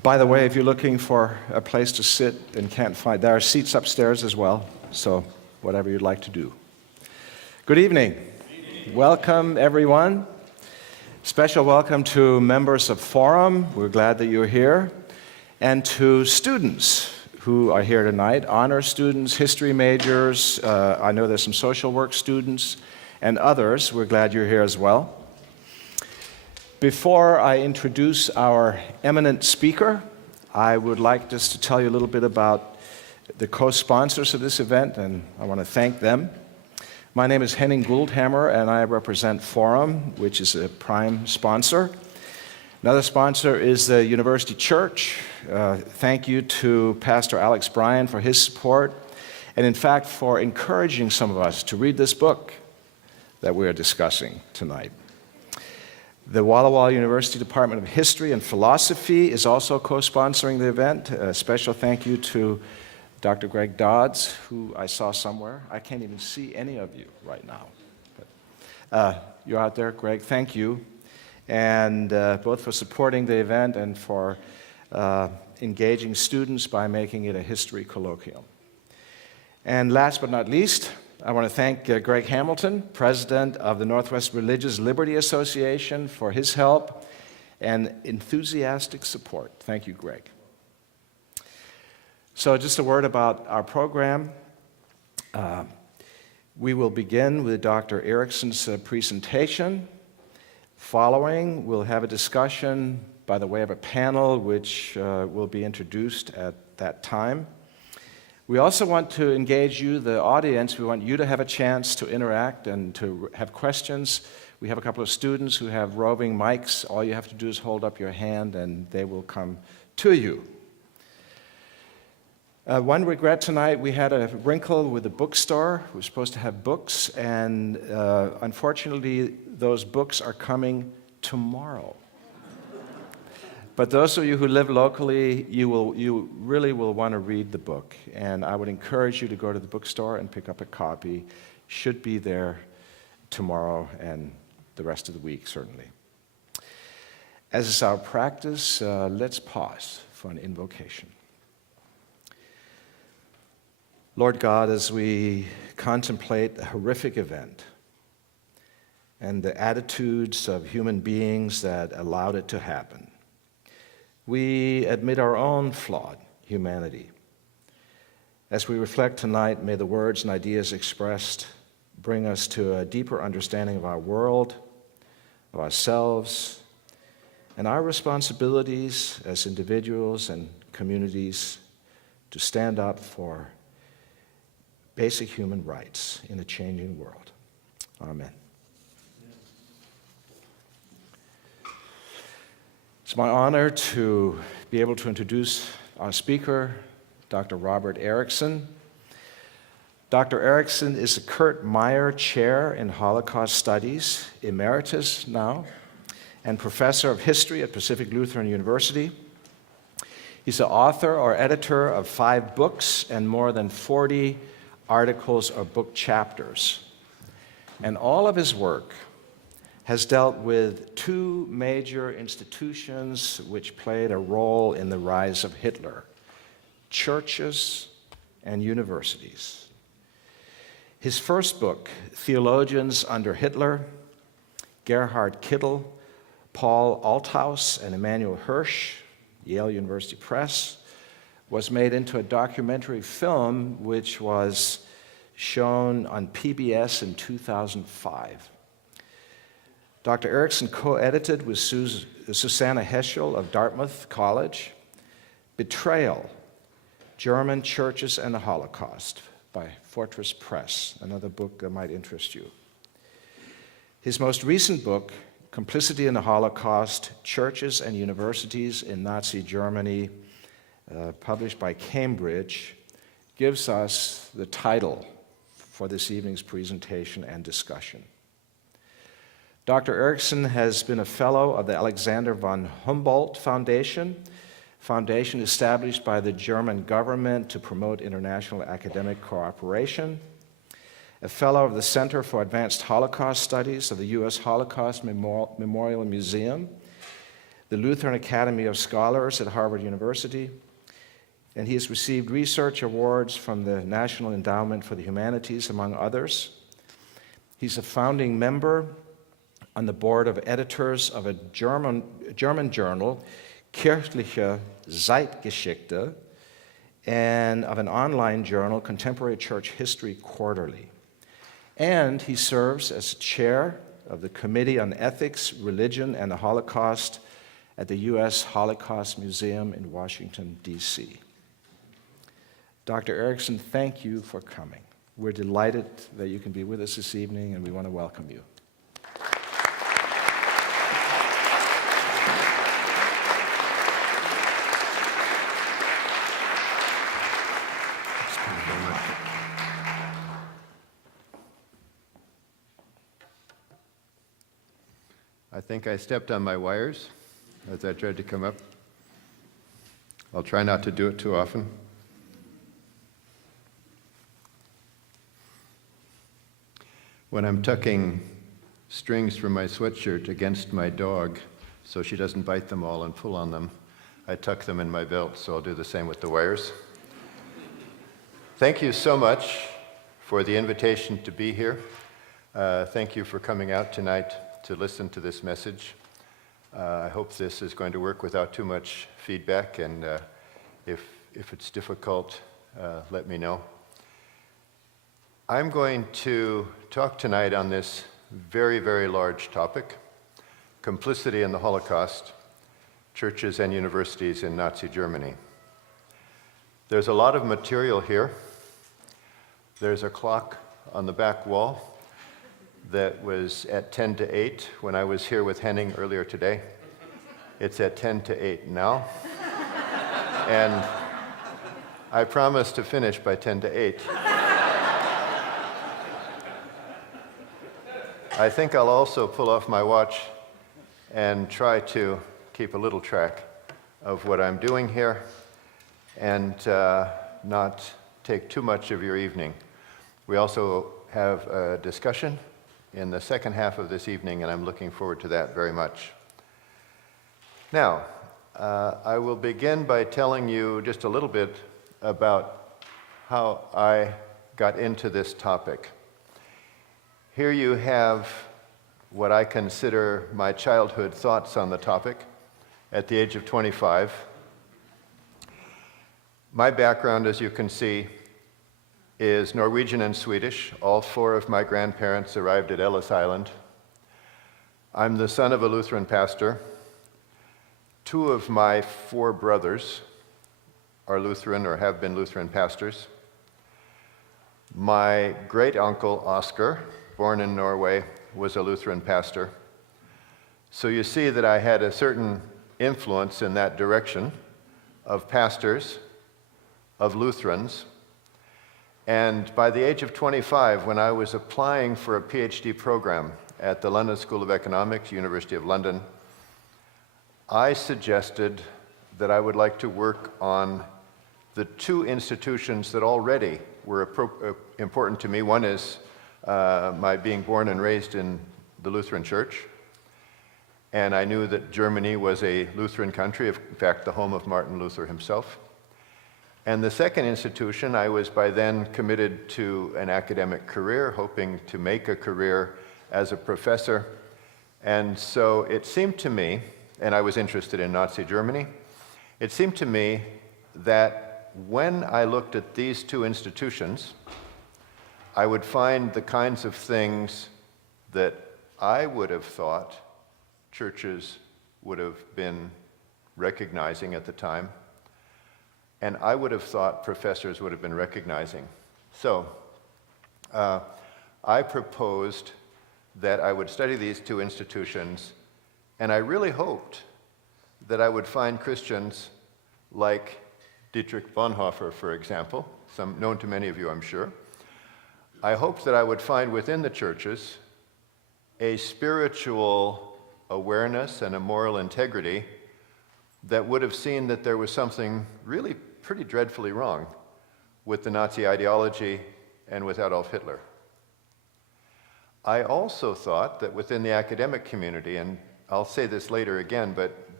By the way, if you're looking for a place to sit and can't find, there are seats upstairs as well, so whatever you'd like to do. Good evening. Welcome, everyone. Special welcome to members of Forum. We're glad that you're here. And to students who are here tonight, honor students, history majors, I know there's some social work students, and others. We're glad you're here as well. Before I introduce our eminent speaker, I would like just to tell you a little bit about the co-sponsors of this event, and I want to thank them. My name is Henning Gouldhammer, and I represent Forum, which is a prime sponsor. Another sponsor is the University Church. Thank you to Pastor Alex Bryan for his support, and in fact for encouraging some of us to read this book that we are discussing tonight. The Walla Walla University Department of History and Philosophy is also co-sponsoring the event. A special thank you to Dr. Greg Dodds, who I saw somewhere. I can't even see any of you right now. But, you're out there, Greg, thank you. And both for supporting the event and for engaging students by making it a history colloquium. And last but not least, I want to thank Greg Hamilton, president of the Northwest Religious Liberty Association, for his help and enthusiastic support. Thank you, Greg. So just a word about our program. We will begin with Dr. Erickson's presentation. Following, we'll have a discussion by the way of a panel, which will be introduced at that time. We also want to engage you, the audience. We want you to have a chance to interact and to have questions. We have a couple of students who have roving mics. All you have to do is hold up your hand and they will come to you. One regret tonight, we had a wrinkle with the bookstore. We were supposed to have books, and unfortunately, those books are coming tomorrow. But those of you who live locally, you really will want to read the book, and I would encourage you to go to the bookstore and pick up a copy. Should be there tomorrow and the rest of the week, certainly. As is our practice, let's pause for an invocation. Lord God, as we contemplate the horrific event and the attitudes of human beings that allowed it to happen, we admit our own flawed humanity. As we reflect tonight, may the words and ideas expressed bring us to a deeper understanding of our world, of ourselves, and our responsibilities as individuals and communities to stand up for basic human rights in a changing world. Amen. It's my honor to be able to introduce our speaker, Dr. Robert Ericksen. Dr. Ericksen is a Kurt Meyer Chair in Holocaust Studies, emeritus now, and professor of history at Pacific Lutheran University. He's the author or editor of 5 books and more than 40 articles or book chapters. And all of his work has dealt with 2 major institutions which played a role in the rise of Hitler: churches and universities. His first book, Theologians Under Hitler, Gerhard Kittel, Paul Althaus, and Emanuel Hirsch, Yale University Press, was made into a documentary film which was shown on PBS in 2005. Dr. Ericksen co-edited with Susanna Heschel of Dartmouth College, Betrayal, German Churches and the Holocaust by Fortress Press, another book that might interest you. His most recent book, Complicity in the Holocaust, Churches and Universities in Nazi Germany, published by Cambridge, gives us the title for this evening's presentation and discussion. Dr. Ericksen has been a fellow of the Alexander von Humboldt Foundation established by the German government to promote international academic cooperation, a fellow of the Center for Advanced Holocaust Studies of the U.S. Holocaust Memorial Museum, the Lutheran Academy of Scholars at Harvard University, and he has received research awards from the National Endowment for the Humanities, among others. He's a founding member on the board of editors of a German journal, Kirchliche Zeitgeschichte, and of an online journal, Contemporary Church History Quarterly. And he serves as chair of the Committee on Ethics, Religion, and the Holocaust at the U.S. Holocaust Museum in Washington, D.C. Dr. Ericksen, thank you for coming. We're delighted that you can be with us this evening, and we want to welcome you. I think I stepped on my wires as I tried to come up. I'll try not to do it too often. When I'm tucking strings from my sweatshirt against my dog so she doesn't bite them all and pull on them, I tuck them in my belt, so I'll do the same with the wires. Thank you so much for the invitation to be here. Thank you for coming out tonight to listen to this message. I hope this is going to work without too much feedback, and if it's difficult, let me know. I'm going to talk tonight on this very, very large topic, complicity in the Holocaust, churches and universities in Nazi Germany. There's a lot of material here. There's a clock on the back wall that was at 10 to 8 when I was here with Henning earlier today. It's at 10 to 8 now. And I promise to finish by 10 to 8. I think I'll also pull off my watch and try to keep a little track of what I'm doing here and not take too much of your evening. We also have a discussion in the second half of this evening, and I'm looking forward to that very much. Now, I will begin by telling you just a little bit about how I got into this topic. Here you have what I consider my childhood thoughts on the topic at the age of 25. My background, as you can see, is Norwegian and Swedish. All four of my grandparents arrived at Ellis Island. I'm the son of a Lutheran pastor. Two of my four brothers are Lutheran or have been Lutheran pastors. My great-uncle, Oscar, born in Norway, was a Lutheran pastor. So you see that I had a certain influence in that direction of pastors, of Lutherans. And by the age of 25, when I was applying for a PhD program at the London School of Economics, University of London, I suggested that I would like to work on the two institutions that already were important to me. One is my being born and raised in the Lutheran Church, and I knew that Germany was a Lutheran country, in fact, the home of Martin Luther himself. And the second institution, I was by then committed to an academic career, hoping to make a career as a professor. And so it seemed to me, and I was interested in Nazi Germany, it seemed to me that when I looked at these two institutions, I would find the kinds of things that I would have thought churches would have been recognizing at the time, and I would have thought professors would have been recognizing. So I proposed that I would study these two institutions, and I really hoped that I would find Christians like Dietrich Bonhoeffer, for example, some known to many of you, I'm sure. I hoped that I would find within the churches a spiritual awareness and a moral integrity that would have seen that there was something really pretty dreadfully wrong with the Nazi ideology and with Adolf Hitler. I also thought that within the academic community, and I'll say this later again, but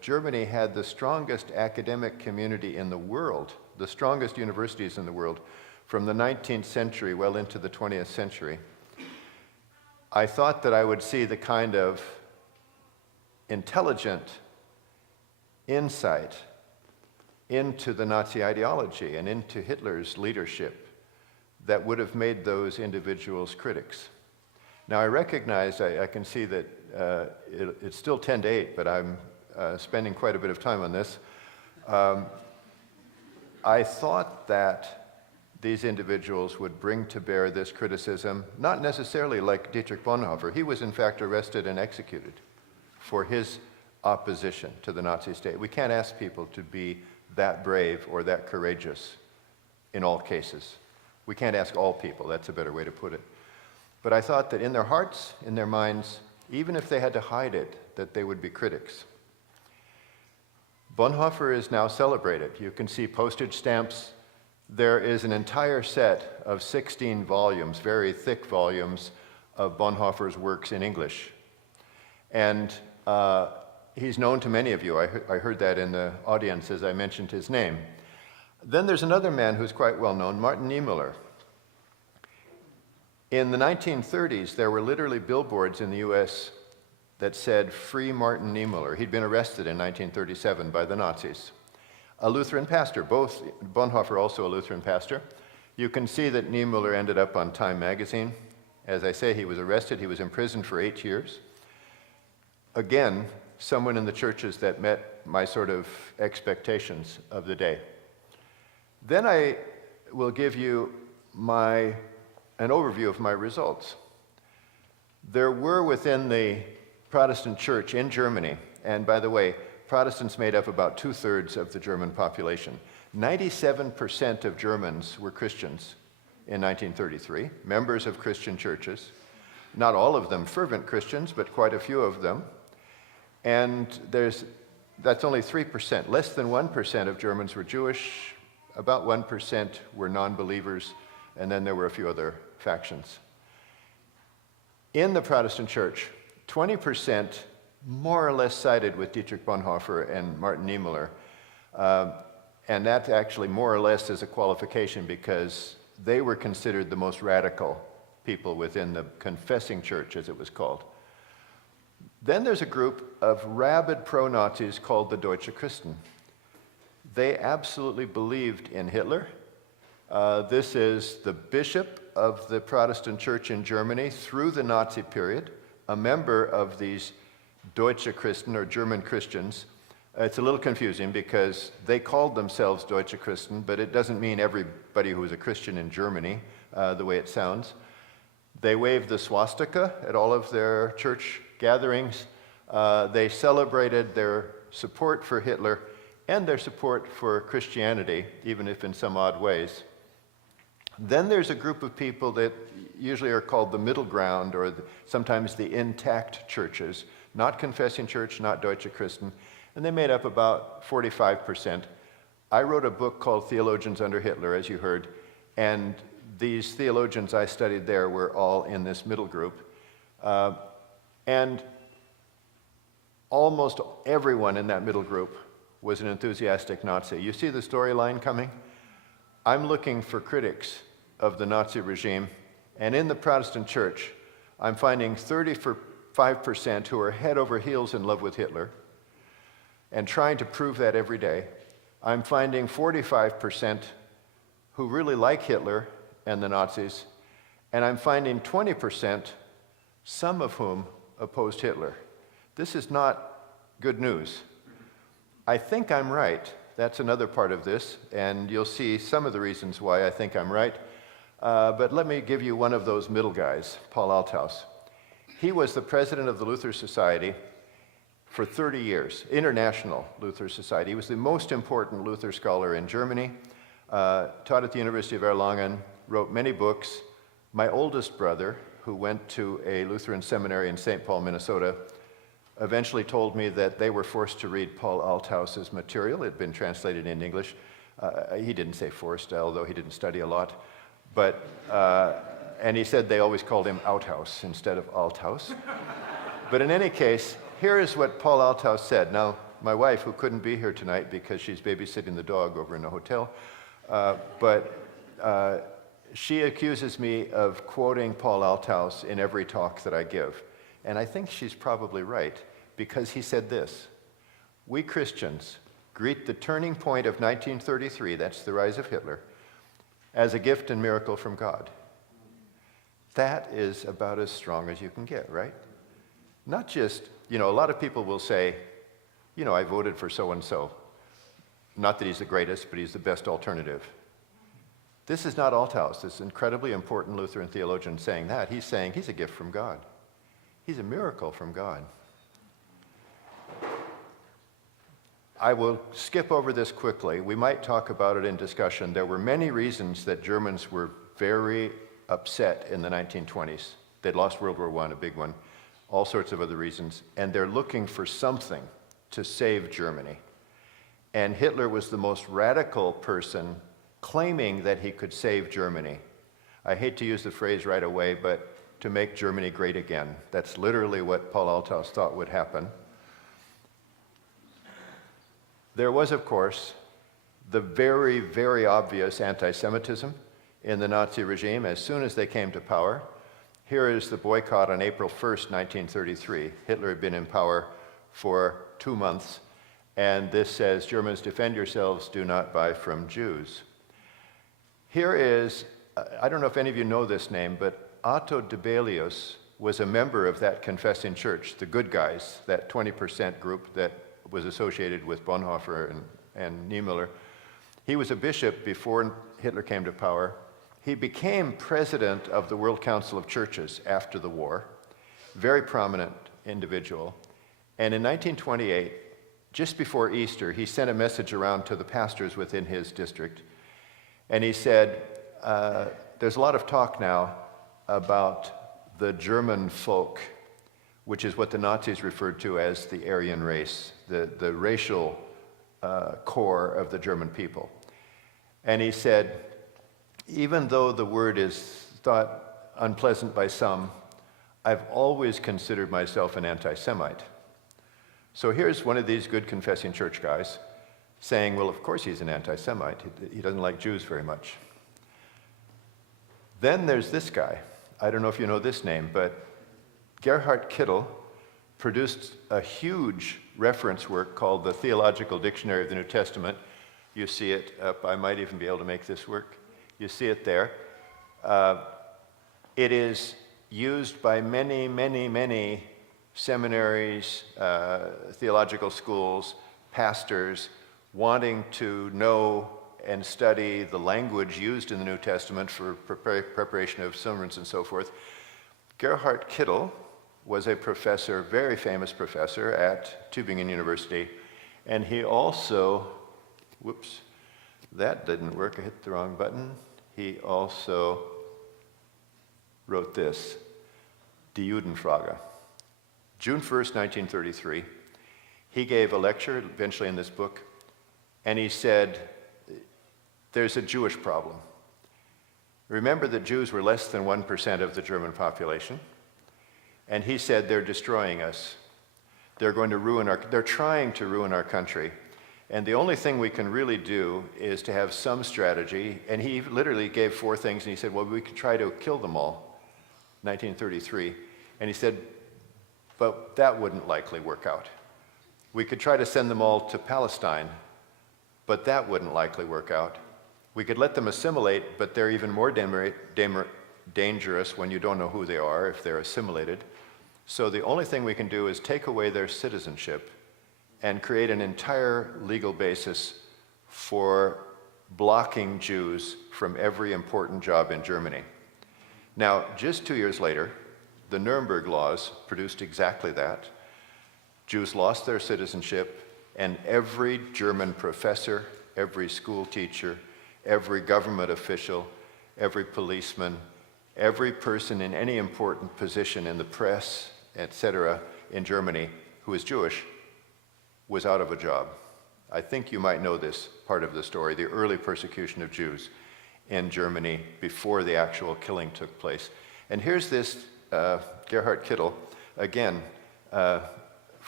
Germany had the strongest academic community in the world, the strongest universities in the world, from the 19th century well into the 20th century. I thought that I would see the kind of intelligent insight into the Nazi ideology and into Hitler's leadership that would have made those individuals critics. Now, I recognize, I can see that it's still 10 to 8, but I'm spending quite a bit of time on this. I thought that these individuals would bring to bear this criticism, not necessarily like Dietrich Bonhoeffer. He was in fact arrested and executed for his opposition to the Nazi state. We can't ask people to be that brave or that courageous in all cases. We can't ask all people, that's a better way to put it. But I thought that in their hearts, in their minds, even if they had to hide it, that they would be critics. Bonhoeffer is now celebrated. You can see postage stamps. There is an entire set of 16 volumes, very thick volumes, of Bonhoeffer's works in English. And he's known to many of you. I heard that in the audience as I mentioned his name. Then there's another man who's quite well known, Martin Niemöller. In the 1930s, there were literally billboards in the US that said, "Free Martin Niemöller." He'd been arrested in 1937 by the Nazis. A Lutheran pastor, both Bonhoeffer also a Lutheran pastor. You can see that Niemöller ended up on Time magazine. As I say, he was arrested, he was imprisoned for 8 years. Again, someone in the churches that met my sort of expectations of the day. Then I will give you an overview of my results. There were within the Protestant church in Germany, and by the way, Protestants made up about 2/3 of the German population. 97% of Germans were Christians in 1933, members of Christian churches. Not all of them fervent Christians, but quite a few of them. And that's only 3%. Less than 1% of Germans were Jewish, about 1% were non-believers, and then there were a few other factions. In the Protestant church, 20% more or less sided with Dietrich Bonhoeffer and Martin Niemöller. And that actually more or less is a qualification because they were considered the most radical people within the confessing church, as it was called. Then there's a group of rabid pro-Nazis called the Deutsche Christen. They absolutely believed in Hitler. This is the bishop of the Protestant church in Germany through the Nazi period, a member of these Deutsche Christen, or German Christians. It's a little confusing because they called themselves Deutsche Christen, but it doesn't mean everybody who is a Christian in Germany, the way it sounds. They waved the swastika at all of their church gatherings. They celebrated their support for Hitler and their support for Christianity, even if in some odd ways. Then there's a group of people that usually are called the middle ground, or sometimes the intact churches, not confessing church, not Deutsche Christen, and they made up about 45%. I wrote a book called Theologians Under Hitler, as you heard, and these theologians I studied there were all in this middle group. And almost everyone in that middle group was an enthusiastic Nazi. You see the storyline coming? I'm looking for critics of the Nazi regime, and in the Protestant church, I'm finding 35% who are head over heels in love with Hitler and trying to prove that every day. I'm finding 45% who really like Hitler and the Nazis, and I'm finding 20%, some of whom opposed Hitler. This is not good news. I think I'm right. That's another part of this, and you'll see some of the reasons why I think I'm right. But let me give you one of those middle guys, Paul Althaus. He was the president of the Luther Society for 30 years, International Luther Society. He was the most important Luther scholar in Germany, taught at the University of Erlangen, wrote many books. My oldest brother, who went to a Lutheran seminary in St. Paul, Minnesota, eventually told me that they were forced to read Paul Althaus's material. It had been translated in English. He didn't say forced, although he didn't study a lot. But, and he said they always called him Outhouse instead of Althaus. But in any case, here is what Paul Althaus said. Now, my wife, who couldn't be here tonight because she's babysitting the dog over in a hotel, but she accuses me of quoting Paul Althaus in every talk that I give. And I think she's probably right, because he said this: "We Christians greet the turning point of 1933, that's the rise of Hitler, as a gift and miracle from God." That is about as strong as you can get, right? Not just, a lot of people will say, I voted for so-and-so. Not that he's the greatest, but he's the best alternative. This is not Althaus, this incredibly important Lutheran theologian, saying that. He's saying he's a gift from God. He's a miracle from God. I will skip over this quickly. We might talk about it in discussion. There were many reasons that Germans were very upset in the 1920s. They'd lost World War I, a big one, all sorts of other reasons, and they're looking for something to save Germany. And Hitler was the most radical person claiming that he could save Germany. I hate to use the phrase right away, but to make Germany great again. That's literally what Paul Althaus thought would happen. There was, of course, the very, very obvious anti-Semitism in the Nazi regime as soon as they came to power. Here is the boycott on April 1st, 1933. Hitler had been in power for 2 months, and this says, "Germans, defend yourselves, do not buy from Jews." Here is, I don't know if any of you know this name, but Otto Dibelius was a member of that confessing church, the good guys, that 20% group that was associated with Bonhoeffer and Niemöller. He was a bishop before Hitler came to power. He became president of the World Council of Churches after the war, very prominent individual. And in 1928, just before Easter, he sent a message around to the pastors within his district. And he said, there's a lot of talk now about the German folk, which is what the Nazis referred to as the Aryan race, the racial core of the German people. And he said, even though the word is thought unpleasant by some, I've always considered myself an anti-Semite. So here's one of these good confessing church guys saying, well, of course he's an anti-Semite. He doesn't like Jews very much. Then there's this guy. I don't know if you know this name, but Gerhard Kittel produced a huge reference work called the Theological Dictionary of the New Testament. You see it up. I might even be able to make this work. You see it there. It is used by many, many, many seminaries, theological schools, pastors, wanting to know and study the language used in the New Testament for preparation of sermons and so forth. Gerhard Kittel was a professor, very famous professor at Tübingen University, and he also, whoops, that didn't work, I hit the wrong button. He also wrote this, Die Judenfrage. June 1st, 1933, he gave a lecture, eventually in this book, and he said, there's a Jewish problem. Remember that Jews were less than 1% of the German population, and he said, they're destroying us. They're trying to ruin our country. And the only thing we can really do is to have some strategy. And he literally gave 4 things, and he said, well, we could try to kill them all, 1933. And he said, but that wouldn't likely work out. We could try to send them all to Palestine, but that wouldn't likely work out. We could let them assimilate, but they're even more dangerous when you don't know who they are if they're assimilated. So the only thing we can do is take away their citizenship and create an entire legal basis for blocking Jews from every important job in Germany. Now, just 2 years later, the Nuremberg laws produced exactly that. Jews lost their citizenship, and every German professor, every school teacher, every government official, every policeman, every person in any important position in the press, etc., in Germany who is Jewish was out of a job. I think you might know this part of the story, the early persecution of Jews in Germany before the actual killing took place. And here's this Gerhard Kittel, again,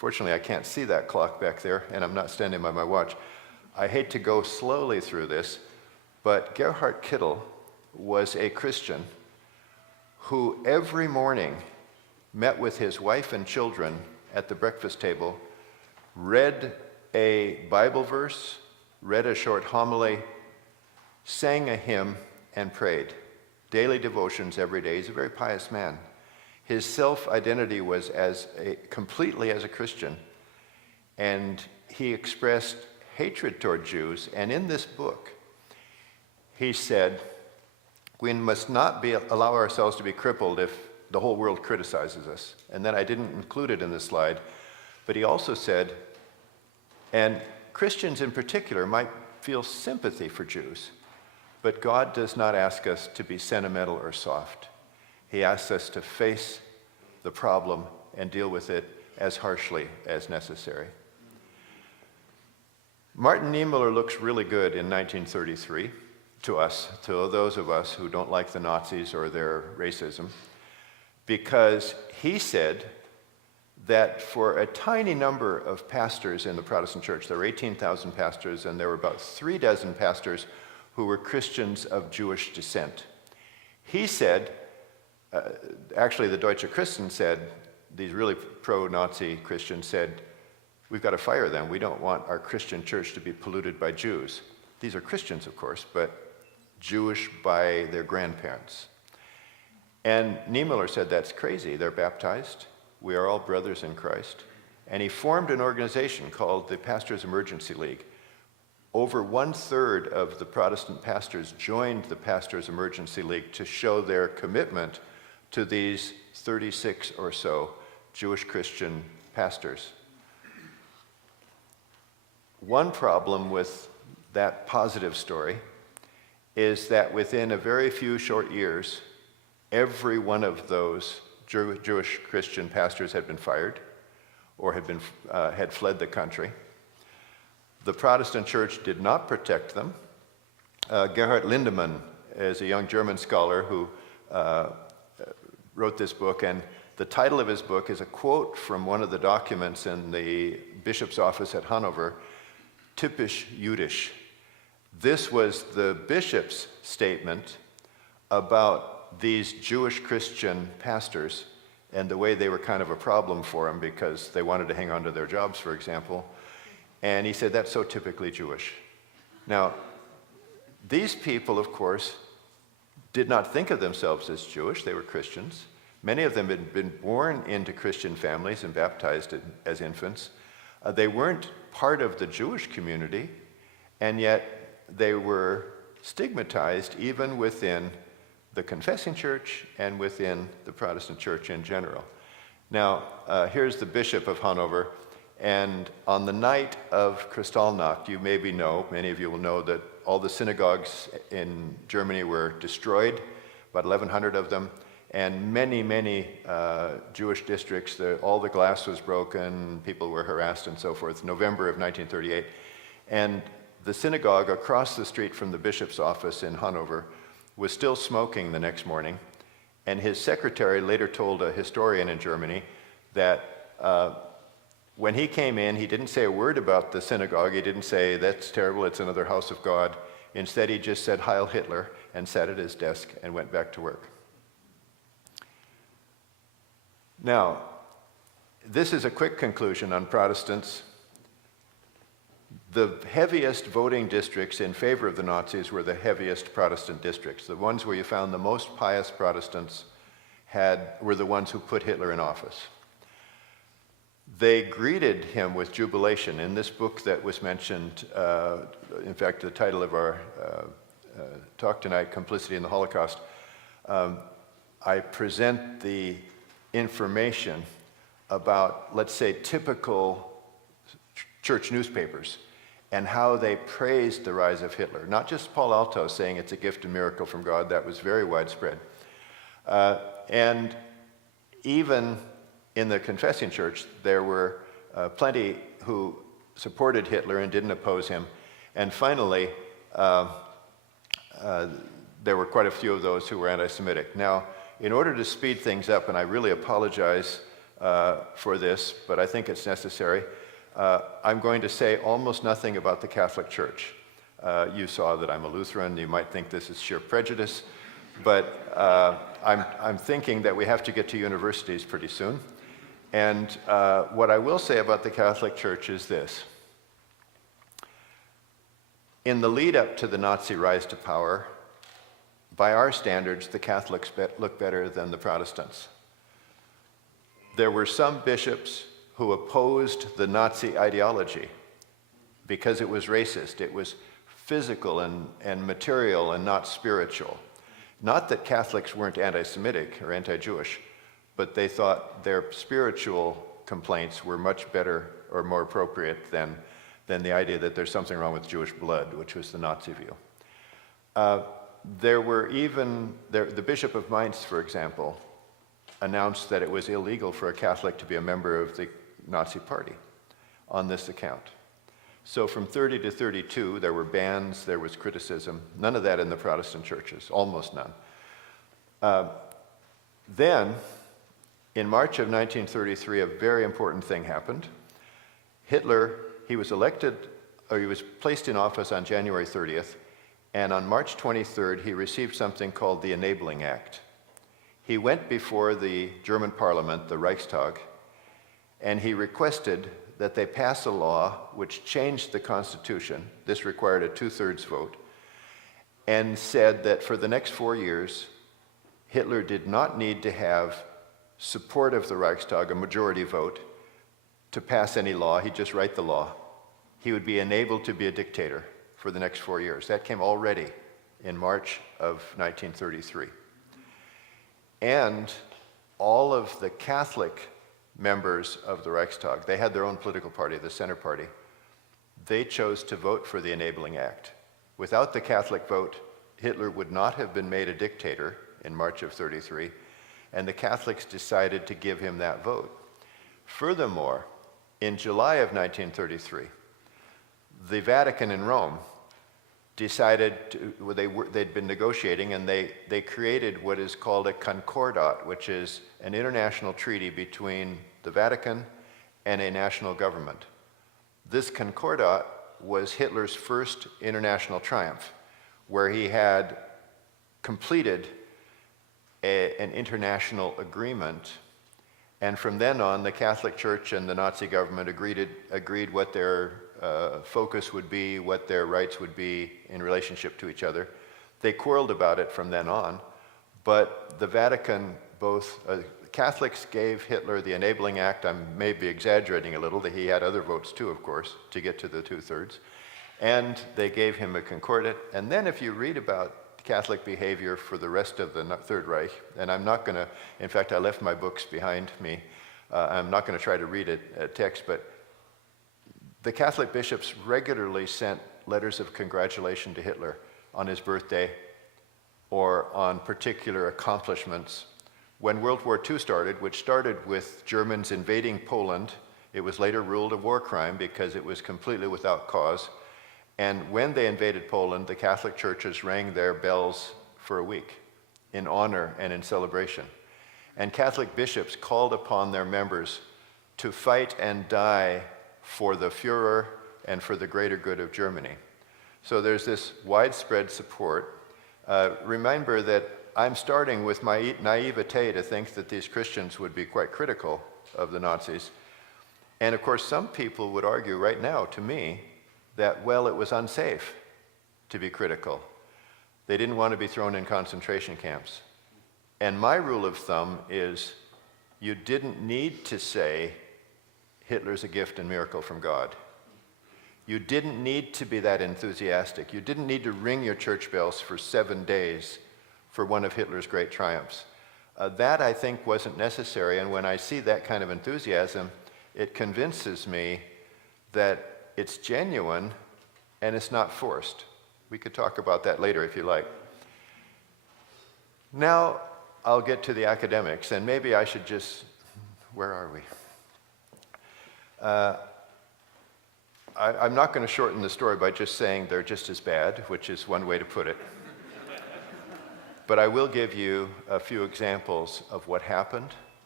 Unfortunately, I can't see that clock back there, and I'm not standing by my watch. I hate to go slowly through this, but Gerhard Kittel was a Christian who every morning met with his wife and children at the breakfast table, read a Bible verse, read a short homily, sang a hymn, and prayed. Daily devotions every day. He's a very pious man. His self-identity was completely as a Christian, and he expressed hatred toward Jews. And in this book, he said, we must not allow ourselves to be crippled if the whole world criticizes us. And then I didn't include it in the slide, but he also said, and Christians in particular might feel sympathy for Jews, but God does not ask us to be sentimental or soft. He asks us to face the problem and deal with it as harshly as necessary. Martin Niemöller looks really good in 1933 to us, to those of us who don't like the Nazis or their racism, because he said that for a tiny number of pastors in the Protestant church, there were 18,000 pastors, and there were about 36 pastors who were Christians of Jewish descent. He said, actually the Deutsche Christen said, these really pro-Nazi Christians said, we've got to fire them. We don't want our Christian church to be polluted by Jews. These are Christians, of course, but Jewish by their grandparents. And Niemöller said, that's crazy. They're baptized. We are all brothers in Christ. And he formed an organization called the Pastors Emergency League. Over 1/3 of the Protestant pastors joined the Pastors Emergency League to show their commitment to these 36 or so Jewish Christian pastors. One problem with that positive story is that within a very few short years, every one of those Jewish Christian pastors had been fired or had fled the country. The Protestant church did not protect them. Gerhard Lindemann is a young German scholar who wrote this book, and the title of his book is a quote from one of the documents in the bishop's office at Hanover, Typisch Jüdisch. This was the bishop's statement about these Jewish Christian pastors and the way they were kind of a problem for him because they wanted to hang on to their jobs, for example. And he said, that's so typically Jewish. Now, these people, of course, did not think of themselves as Jewish. They were Christians. Many of them had been born into Christian families and baptized as infants. They weren't part of the Jewish community, and yet they were stigmatized even within the confessing church and within the Protestant church in general. Now, here's the Bishop of Hanover, and on the night of Kristallnacht, you maybe know, many of you will know that all the synagogues in Germany were destroyed, about 1,100 of them, and many Jewish districts, all the glass was broken, people were harassed and so forth, November of 1938. And the synagogue across the street from the bishop's office in Hanover was still smoking the next morning, and his secretary later told a historian in Germany that when he came in, he didn't say a word about the synagogue. He didn't say, that's terrible, it's another house of God. Instead, he just said, Heil Hitler, and sat at his desk and went back to work. Now, this is a quick conclusion on Protestants. The heaviest voting districts in favor of the Nazis were the heaviest Protestant districts. The ones where you found the most pious Protestants were the ones who put Hitler in office. They greeted him with jubilation. In this book that was mentioned, in fact, the title of our talk tonight, Complicity in the Holocaust, I present the information about, let's say, typical church newspapers and how they praised the rise of Hitler. Not just Paul Alto saying it's a gift and miracle from God, that was very widespread. And even in the confessing church, there were plenty who supported Hitler and didn't oppose him. And finally, there were quite a few of those who were anti-Semitic. Now, in order to speed things up, and I really apologize for this, but I think it's necessary. I'm going to say almost nothing about the Catholic Church. You saw that I'm a Lutheran. You might think this is sheer prejudice, but I'm thinking that we have to get to universities pretty soon. And what I will say about the Catholic Church is this. In the lead up to the Nazi rise to power, by our standards, the Catholics look better than the Protestants. There were some bishops who opposed the Nazi ideology because it was racist. It was physical and material and not spiritual. Not that Catholics weren't anti-Semitic or anti-Jewish, but they thought their spiritual complaints were much better or more appropriate than the idea that there's something wrong with Jewish blood, which was the Nazi view. There were even, the Bishop of Mainz, for example, announced that it was illegal for a Catholic to be a member of the Nazi Party on this account. So from 30 to 32, there were bans, there was criticism, none of that in the Protestant churches, almost none. Then, in March of 1933, a very important thing happened. Hitler, he was placed in office on January 30th, and on March 23rd, he received something called the Enabling Act. He went before the German parliament, the Reichstag, and he requested that they pass a law which changed the Constitution. This required a 2/3 vote, and said that for the next 4 years, Hitler did not need to have support of the Reichstag, a majority vote, to pass any law. He'd just write the law. He would be enabled to be a dictator for the next 4 years. That came already in March of 1933. And all of the Catholic members of the Reichstag, they had their own political party, the Center Party, they chose to vote for the Enabling Act. Without the Catholic vote, Hitler would not have been made a dictator in March of 33, and the Catholics decided to give him that vote. Furthermore, in July of 1933, the Vatican in Rome decided they'd been negotiating, and they created what is called a concordat, which is an international treaty between the Vatican and a national government. This concordat was Hitler's first international triumph, where he had completed an international agreement, and from then on, the Catholic Church and the Nazi government agreed what their focus would be, what their rights would be in relationship to each other. They quarreled about it from then on, but the Vatican, both Catholics gave Hitler the Enabling Act. I may be exaggerating a little, that he had other votes too, of course, to get to the 2/3, and they gave him a concordat. And then if you read about Catholic behavior for the rest of the Third Reich, and I'm not going to, in fact, I left my books behind me. I'm not going to try to read a text, but the Catholic bishops regularly sent letters of congratulation to Hitler on his birthday or on particular accomplishments. When World War II started, which started with Germans invading Poland, it was later ruled a war crime because it was completely without cause. And when they invaded Poland, the Catholic churches rang their bells for a week in honor and in celebration. And Catholic bishops called upon their members to fight and die for the Führer and for the greater good of Germany. So there's this widespread support. Remember that I'm starting with my naivete to think that these Christians would be quite critical of the Nazis. And of course, some people would argue right now to me that, well, it was unsafe to be critical. They didn't want to be thrown in concentration camps. And my rule of thumb is you didn't need to say Hitler's a gift and miracle from God. You didn't need to be that enthusiastic. You didn't need to ring your church bells for 7 days for one of Hitler's great triumphs. That, I think, wasn't necessary, and when I see that kind of enthusiasm, it convinces me that it's genuine and it's not forced. We could talk about that later if you like. Now, I'll get to the academics, and maybe I should just, where are we? I'm not going to shorten the story by just saying they're just as bad, which is one way to put it. But I will give you a few examples of what happened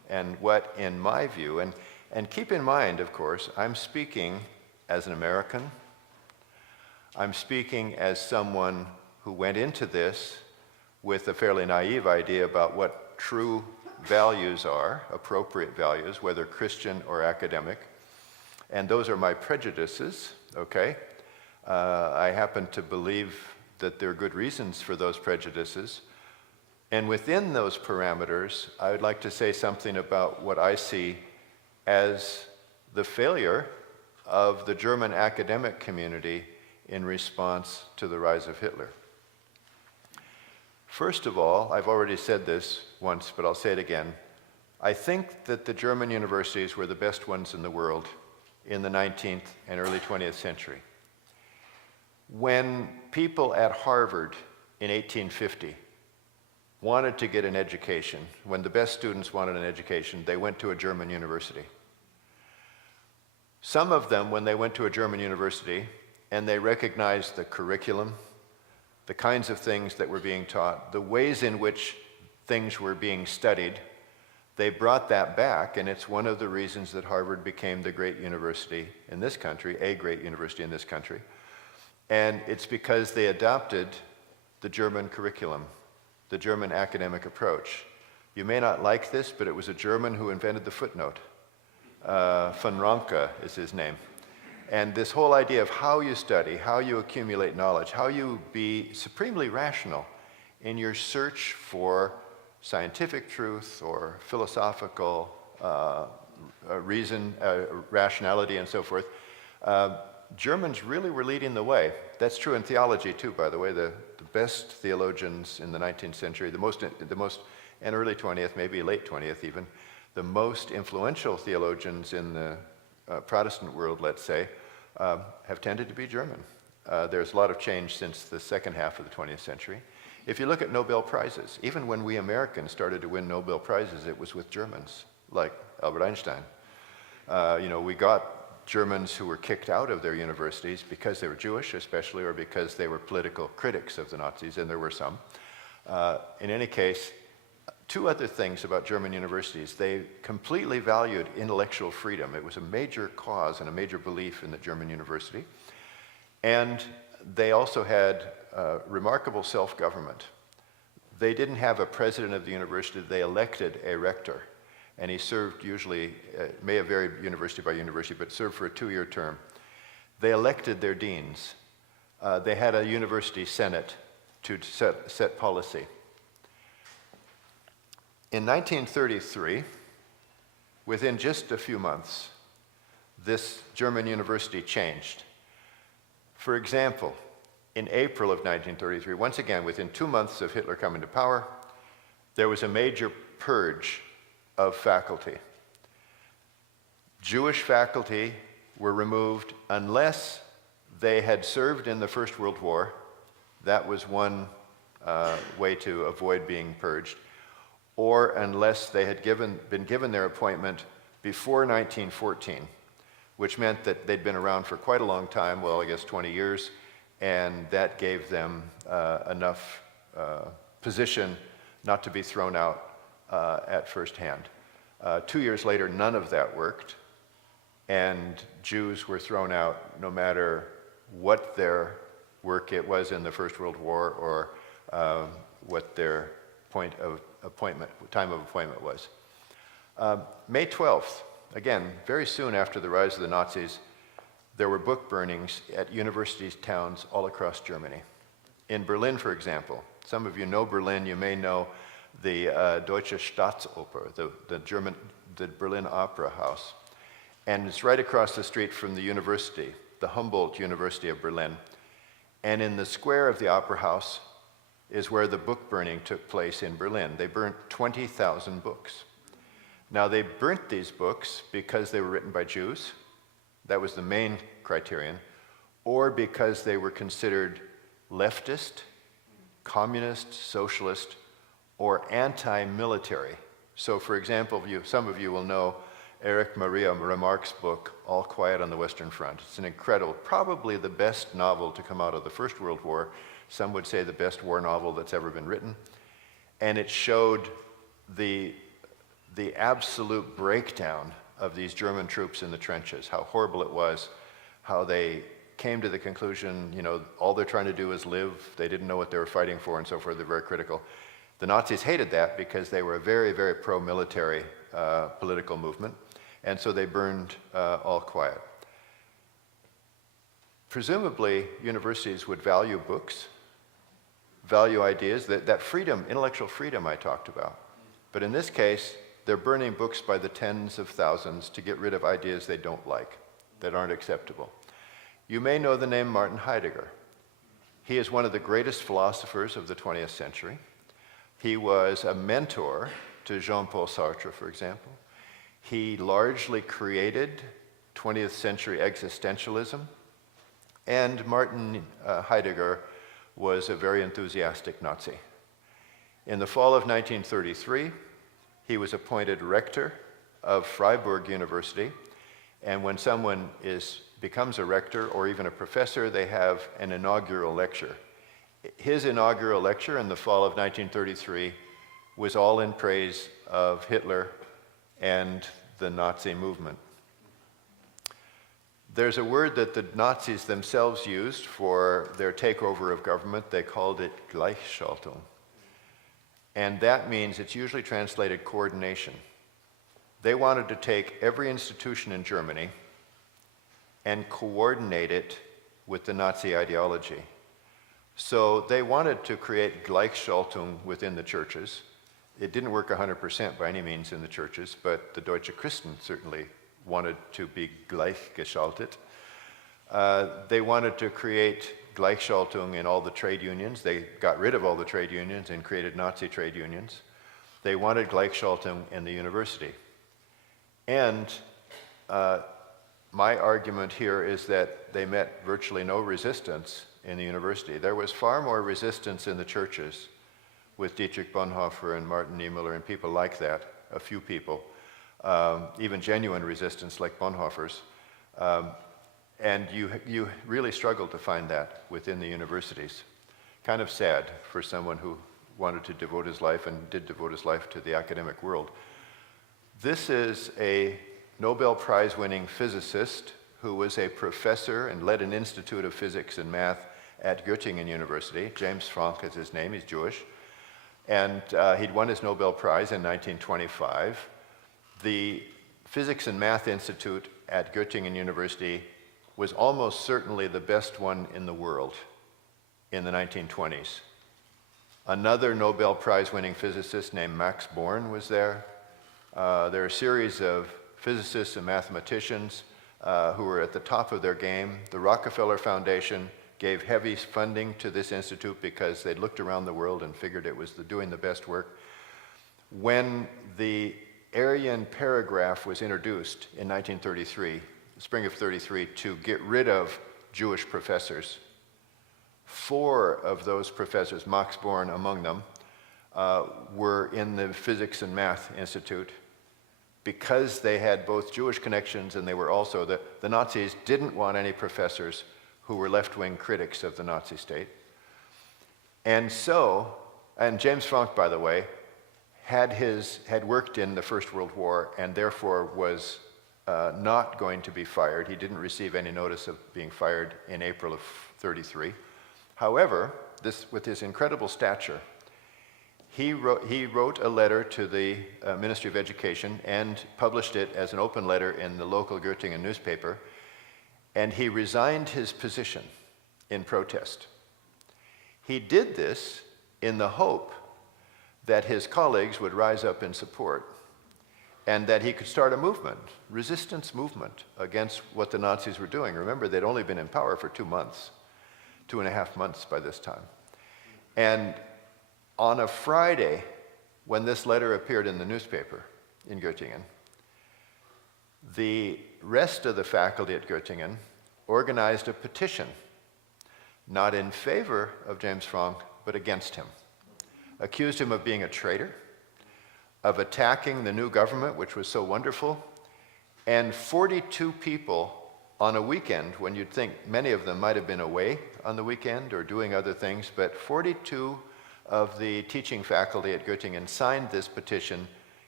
and what, in my view, and keep in mind, of course, I'm speaking as an American. I'm speaking as someone who went into this with a fairly naive idea about what true values are, appropriate values, whether Christian or academic. And those are my prejudices, okay? I happen to believe that there are good reasons for those prejudices. And within those parameters, I would like to say something about what I see as the failure of the German academic community in response to the rise of Hitler. First of all, I've already said this once, but I'll say it again. I think that the German universities were the best ones in the world in the 19th and early 20th century. When people at Harvard in 1850 wanted to get an education, when the best students wanted an education, they went to a German university. Some of them, when they went to a German university and they recognized the curriculum, the kinds of things that were being taught, the ways in which things were being studied, they brought that back, and it's one of the reasons that Harvard became the great university in this country, a great university in this country. And it's because they adopted the German curriculum, the German academic approach. You may not like this, but it was a German who invented the footnote. Von Ranke is his name. And this whole idea of how you study, how you accumulate knowledge, how you be supremely rational in your search for scientific truth or philosophical reason, rationality, and so forth. Germans really were leading the way. That's true in theology too, by the way. The best theologians in the 19th century, the most and early 20th, maybe late 20th even, the most influential theologians in the Protestant world, let's say, have tended to be German. There's a lot of change since the second half of the 20th century. If you look at Nobel Prizes, even when we Americans started to win Nobel Prizes, it was with Germans, like Albert Einstein. We got Germans who were kicked out of their universities because they were Jewish, especially, or because they were political critics of the Nazis, and there were some. In any case, two other things about German universities. They completely valued intellectual freedom. It was a major cause and a major belief in the German university. And they also had remarkable self-government. They didn't have a president of the university. They elected a rector. And he served usually, may have varied university by university, but served for a 2-year term. They elected their deans. They had a university senate to set policy. In 1933, within just a few months, this German university changed. For example, in April of 1933, once again, within 2 months of Hitler coming to power, there was a major purge of faculty. Jewish faculty were removed unless they had served in the First World War. That was one way to avoid being purged. Or unless they had been given their appointment before 1914, which meant that they'd been around for quite a long time, well, I guess 20 years, and that gave them enough position not to be thrown out at first hand. 2 years later, none of that worked, and Jews were thrown out no matter what their work it was in the First World War or what their time of appointment was. May 12th, again, very soon after the rise of the Nazis, there were book burnings at university towns all across Germany. In Berlin, for example, some of you know Berlin, you may know the Deutsche Staatsoper, the Berlin Opera House. And it's right across the street from the university, the Humboldt University of Berlin. And in the square of the Opera House is where the book burning took place in Berlin. They burnt 20,000 books. Now, they burnt these books because they were written by Jews. That was the main criterion. Or because they were considered leftist, communist, socialist, or anti-military. So, for example, some of you will know Erich Maria Remarque's book, All Quiet on the Western Front. It's an incredible, probably the best novel to come out of the First World War. Some would say the best war novel that's ever been written. And it showed the the absolute breakdown of these German troops in the trenches, how horrible it was, how they came to the conclusion, all they're trying to do is live, they didn't know what they were fighting for, and so forth. They're very critical. The Nazis hated that because they were a very, very pro-military political movement, and so they burned all quiet. Presumably, universities would value books, value ideas, that freedom, intellectual freedom I talked about. But in this case, they're burning books by the tens of thousands to get rid of ideas they don't like, that aren't acceptable. You may know the name Martin Heidegger. He is one of the greatest philosophers of the 20th century. He was a mentor to Jean-Paul Sartre, for example. He largely created 20th century existentialism. And Martin Heidegger was a very enthusiastic Nazi. In the fall of 1933, he was appointed rector of Freiburg University. And when someone becomes a rector or even a professor, they have an inaugural lecture. His inaugural lecture in the fall of 1933 was all in praise of Hitler and the Nazi movement. There's a word that the Nazis themselves used for their takeover of government. They called it Gleichschaltung. And that means, it's usually translated coordination. They wanted to take every institution in Germany and coordinate it with the Nazi ideology. So they wanted to create Gleichschaltung within the churches. It didn't work 100% by any means in the churches, but the Deutsche Christen certainly wanted to be gleichgeschaltet. They wanted to create Gleichschaltung in all the trade unions. They got rid of all the trade unions and created Nazi trade unions. They wanted Gleichschaltung in the university. And my argument here is that they met virtually no resistance in the university. There was far more resistance in the churches with Dietrich Bonhoeffer and Martin Niemöller and people like that, a few people, even genuine resistance like Bonhoeffer's. And you really struggled to find that within the universities. Kind of sad for someone who wanted to devote his life and did devote his life to the academic world. This is a Nobel Prize-winning physicist who was a professor and led an institute of physics and math at Göttingen University. James Franck is his name, he's Jewish. And he'd won his Nobel Prize in 1925. The Physics and Math Institute at Göttingen University was almost certainly the best one in the world in the 1920s. Another Nobel Prize-winning physicist named Max Born was there. There are a series of physicists and mathematicians who were at the top of their game. The Rockefeller Foundation gave heavy funding to this institute because they'd looked around the world and figured it was doing the best work. When the Aryan paragraph was introduced in 1933, spring of 33, to get rid of Jewish professors, 4 of those professors, Max Born among them, were in the Physics and Math Institute because they had both Jewish connections and they were also, the Nazis didn't want any professors who were left-wing critics of the Nazi state. And James Franck, by the way, had worked in the First World War and therefore was not going to be fired. He didn't receive any notice of being fired in April of 33. However, with his incredible stature, he wrote a letter to the Ministry of Education and published it as an open letter in the local Göttingen newspaper, and he resigned his position in protest. He did this in the hope that his colleagues would rise up in support and that he could start a movement, resistance movement against what the Nazis were doing. Remember, they'd only been in power for 2 months, 2.5 months by this time. And on a Friday, when this letter appeared in the newspaper in Göttingen, the rest of the faculty at Göttingen organized a petition, not in favor of James Franck, but against him. Accused him of being a traitor, of attacking the new government, which was so wonderful, and 42 people on a weekend, when you'd think many of them might have been away on the weekend or doing other things, but 42 of the teaching faculty at Göttingen signed this petition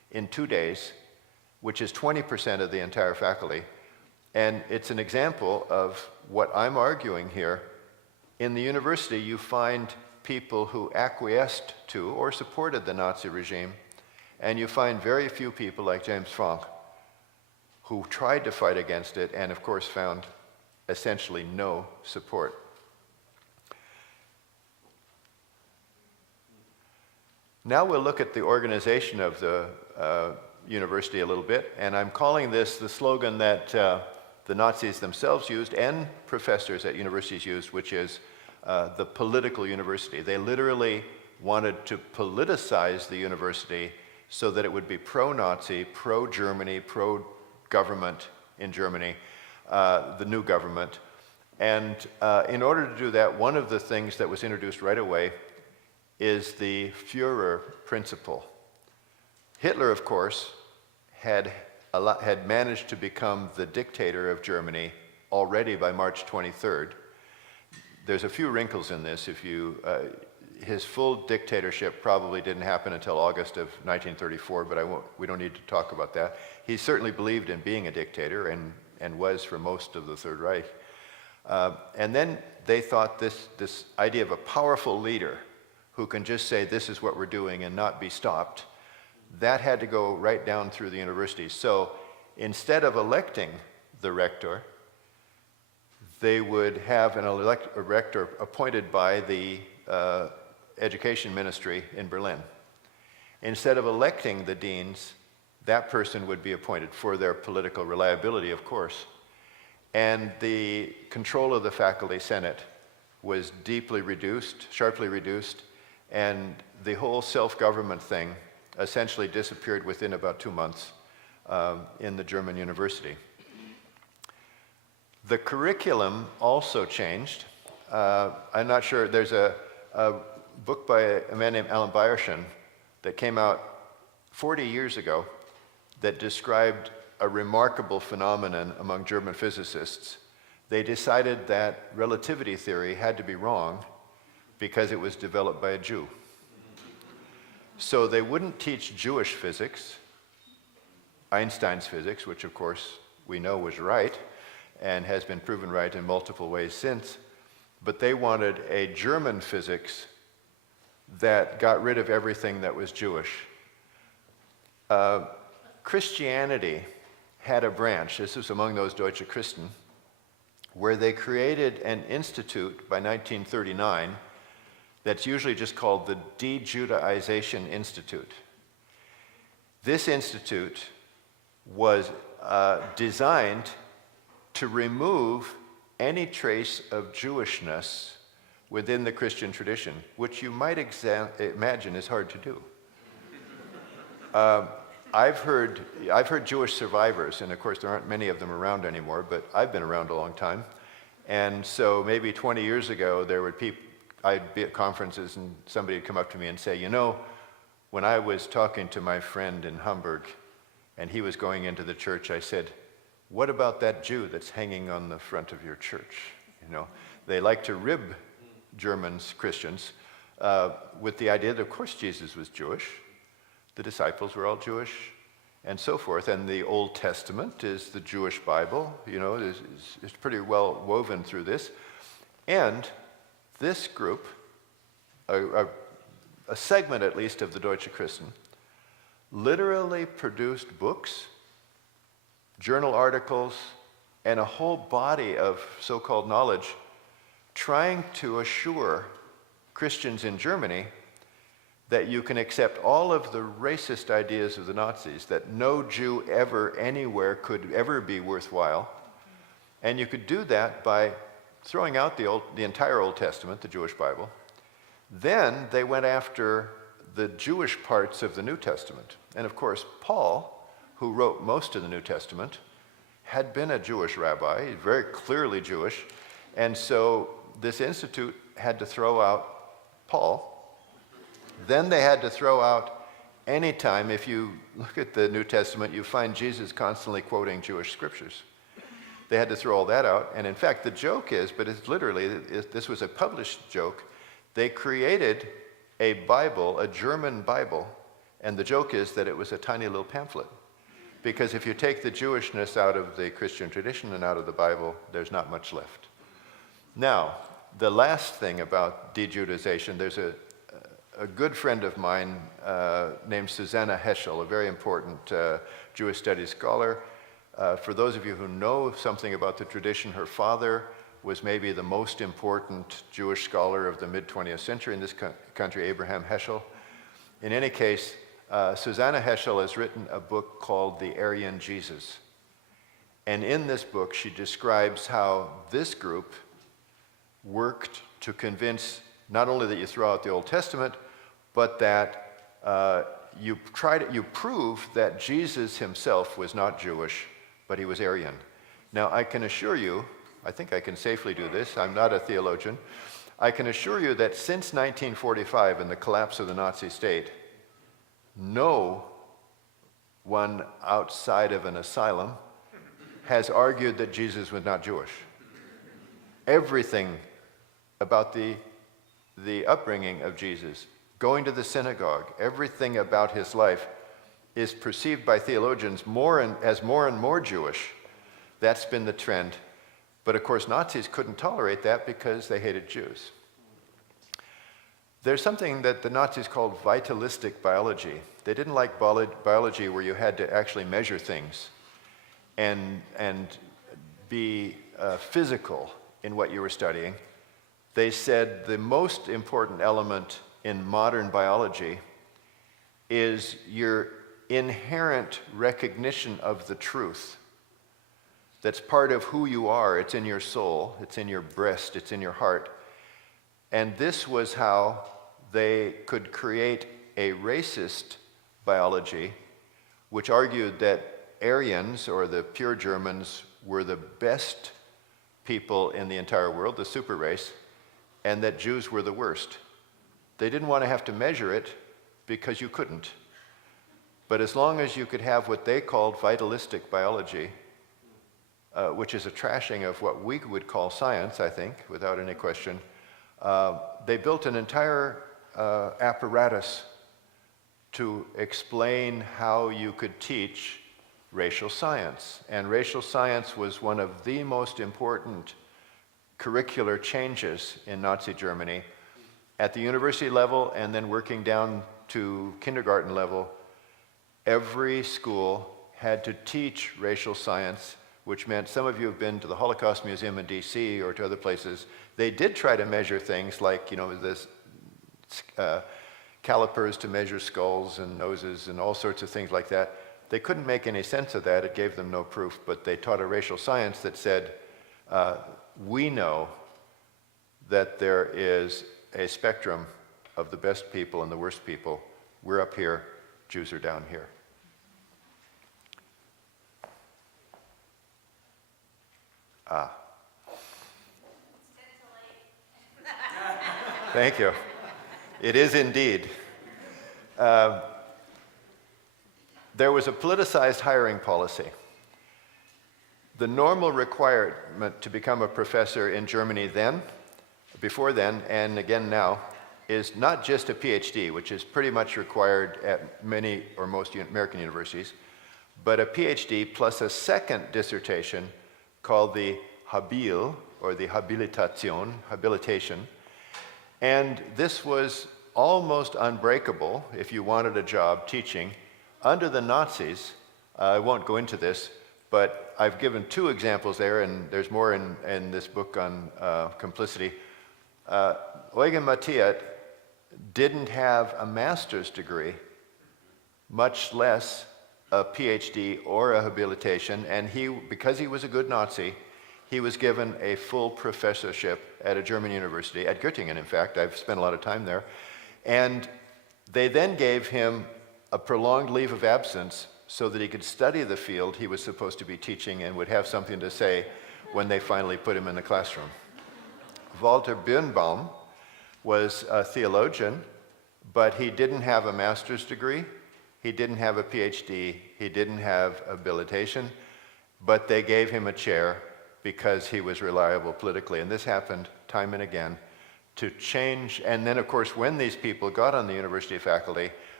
in 2 days, which is 20% of the entire faculty. And it's an example of what I'm arguing here. In the university, you find people who acquiesced to or supported the Nazi regime, and you find very few people like James Franck who tried to fight against it and, of course, found essentially no support. Now we'll look at the organization of the university a little bit, and I'm calling this the slogan that the Nazis themselves used and professors at universities used, which is the political university. They literally wanted to politicize the university so that it would be pro-Nazi, pro-Germany, pro-government in Germany, the new government. And in order to do that, one of the things that was introduced right away is the Führer principle. Hitler, of course, had managed to become the dictator of Germany already by March 23rd. There's a few wrinkles in this. His full dictatorship probably didn't happen until August of 1934, but we don't need to talk about that. He certainly believed in being a dictator and was for most of the Third Reich. And then they thought this idea of a powerful leader who can just say, this is what we're doing and not be stopped, that had to go right down through the university. So instead of electing the rector, they would have a rector appointed by the education ministry in Berlin. Instead of electing the deans, that person would be appointed for their political reliability, of course. And the control of the faculty senate was deeply reduced, sharply reduced, and the whole self-government thing essentially disappeared within about 2 months in the German university. The curriculum also changed. I'm not sure, there's a book by a man named Alan Bayerson that came out 40 years ago that described a remarkable phenomenon among German physicists. They decided that relativity theory had to be wrong because it was developed by a Jew. So they wouldn't teach Jewish physics, Einstein's physics, which of course we know was right and has been proven right in multiple ways since, but they wanted a German physics that got rid of everything that was Jewish. Christianity had a branch, this was among those Deutsche Christen, where they created an institute by 1939 that's usually just called the De-Judaization Institute. This institute was designed to remove any trace of Jewishness within the Christian tradition, which you might imagine is hard to do. I've heard Jewish survivors, and of course there aren't many of them around anymore, but I've been around a long time. And so maybe 20 years ago, there were people, I'd be at conferences and somebody would come up to me and say, you know, when I was talking to my friend in Hamburg and he was going into the church, I said, what about that Jew that's hanging on the front of your church? You know, they like to rib Germans, Christians, with the idea that of course Jesus was Jewish, the disciples were all Jewish, and so forth. And the Old Testament is the Jewish Bible, you know, it's pretty well woven through this. And this group, a segment at least of the Deutsche Christen, literally produced books, journal articles, and a whole body of so-called knowledge trying to assure Christians in Germany that you can accept all of the racist ideas of the Nazis, that no Jew ever, anywhere could ever be worthwhile. And you could do that by throwing out the entire Old Testament, the Jewish Bible. Then they went after the Jewish parts of the New Testament. And of course, Paul, who wrote most of the New Testament, had been a Jewish rabbi, very clearly Jewish. And so this institute had to throw out Paul. Then they had to throw out any time, if you look at the New Testament, you find Jesus constantly quoting Jewish scriptures. They had to throw all that out. And in fact, the joke is, but it's literally, this was a published joke, they created a Bible, a German Bible, And the joke is that it was a tiny little pamphlet. Because if you take the Jewishness out of the Christian tradition and out of the Bible, there's not much left. Now, the last thing about de-Judaization, there's a good friend of mine named Susanna Heschel, a very important Jewish studies scholar. For those of you who know something about the tradition, her father was maybe the most important Jewish scholar of the mid-20th century in this country, Abraham Heschel. In any case, Susanna Heschel has written a book called The Aryan Jesus. And in this book, she describes how this group worked to convince not only that you throw out the Old Testament, but that you prove that Jesus himself was not Jewish, but he was Aryan. Now, I can assure you, I think I can safely do this, I'm not a theologian, I can assure you that since 1945 and the collapse of the Nazi state, no one outside of an asylum has argued that Jesus was not Jewish. Everything about the upbringing of Jesus, going to the synagogue, everything about his life is perceived by theologians as more and more Jewish. That's been the trend. But of course, Nazis couldn't tolerate that because they hated Jews. There's something that the Nazis called vitalistic biology. They didn't like biology where you had to actually measure things and be physical in what you were studying. They said the most important element in modern biology is your inherent recognition of the truth. That's part of who you are. It's in your soul, it's in your breast, it's in your heart. And this was how they could create a racist biology, which argued that Aryans, or the pure Germans, were the best people in the entire world, the super race, and that Jews were the worst. They didn't want to have to measure it because you couldn't. But as long as you could have what they called vitalistic biology, which is a trashing of what we would call science, I think, without any question, they built an entire apparatus to explain how you could teach racial science. And racial science was one of the most important curricular changes in Nazi Germany at the university level and then working down to kindergarten level. Every school had to teach racial science, which meant some of you have been to the Holocaust Museum in DC or to other places. They did try to measure things like, this calipers to measure skulls and noses and all sorts of things like that. They couldn't make any sense of that. It gave them no proof, but they taught a racial science that said, we know that there is a spectrum of the best people and the worst people. We're up here, Jews are down here. Thank you. It is indeed. There was a politicized hiring policy. The normal requirement to become a professor in Germany then, before then, and again now, is not just a PhD, which is pretty much required at many or most American universities, but a PhD plus a second dissertation called the Habil, or the habilitation. And this was almost unbreakable if you wanted a job teaching. Under the Nazis, I won't go into this, but I've given two examples there, and there's more in this book on complicity. Eugen Mathiat didn't have a master's degree, much less a PhD or a habilitation, and because he was a good Nazi, he was given a full professorship at a German university, at Göttingen, in fact. I've spent a lot of time there. And they then gave him a prolonged leave of absence so that he could study the field he was supposed to be teaching and would have something to say when they finally put him in the classroom. Walter Birnbaum was a theologian, but he didn't have a master's degree, he didn't have a PhD, he didn't have habilitation, but they gave him a chair because he was reliable politically. And this happened time and again to change. And then, of course, when these people got on the university faculty,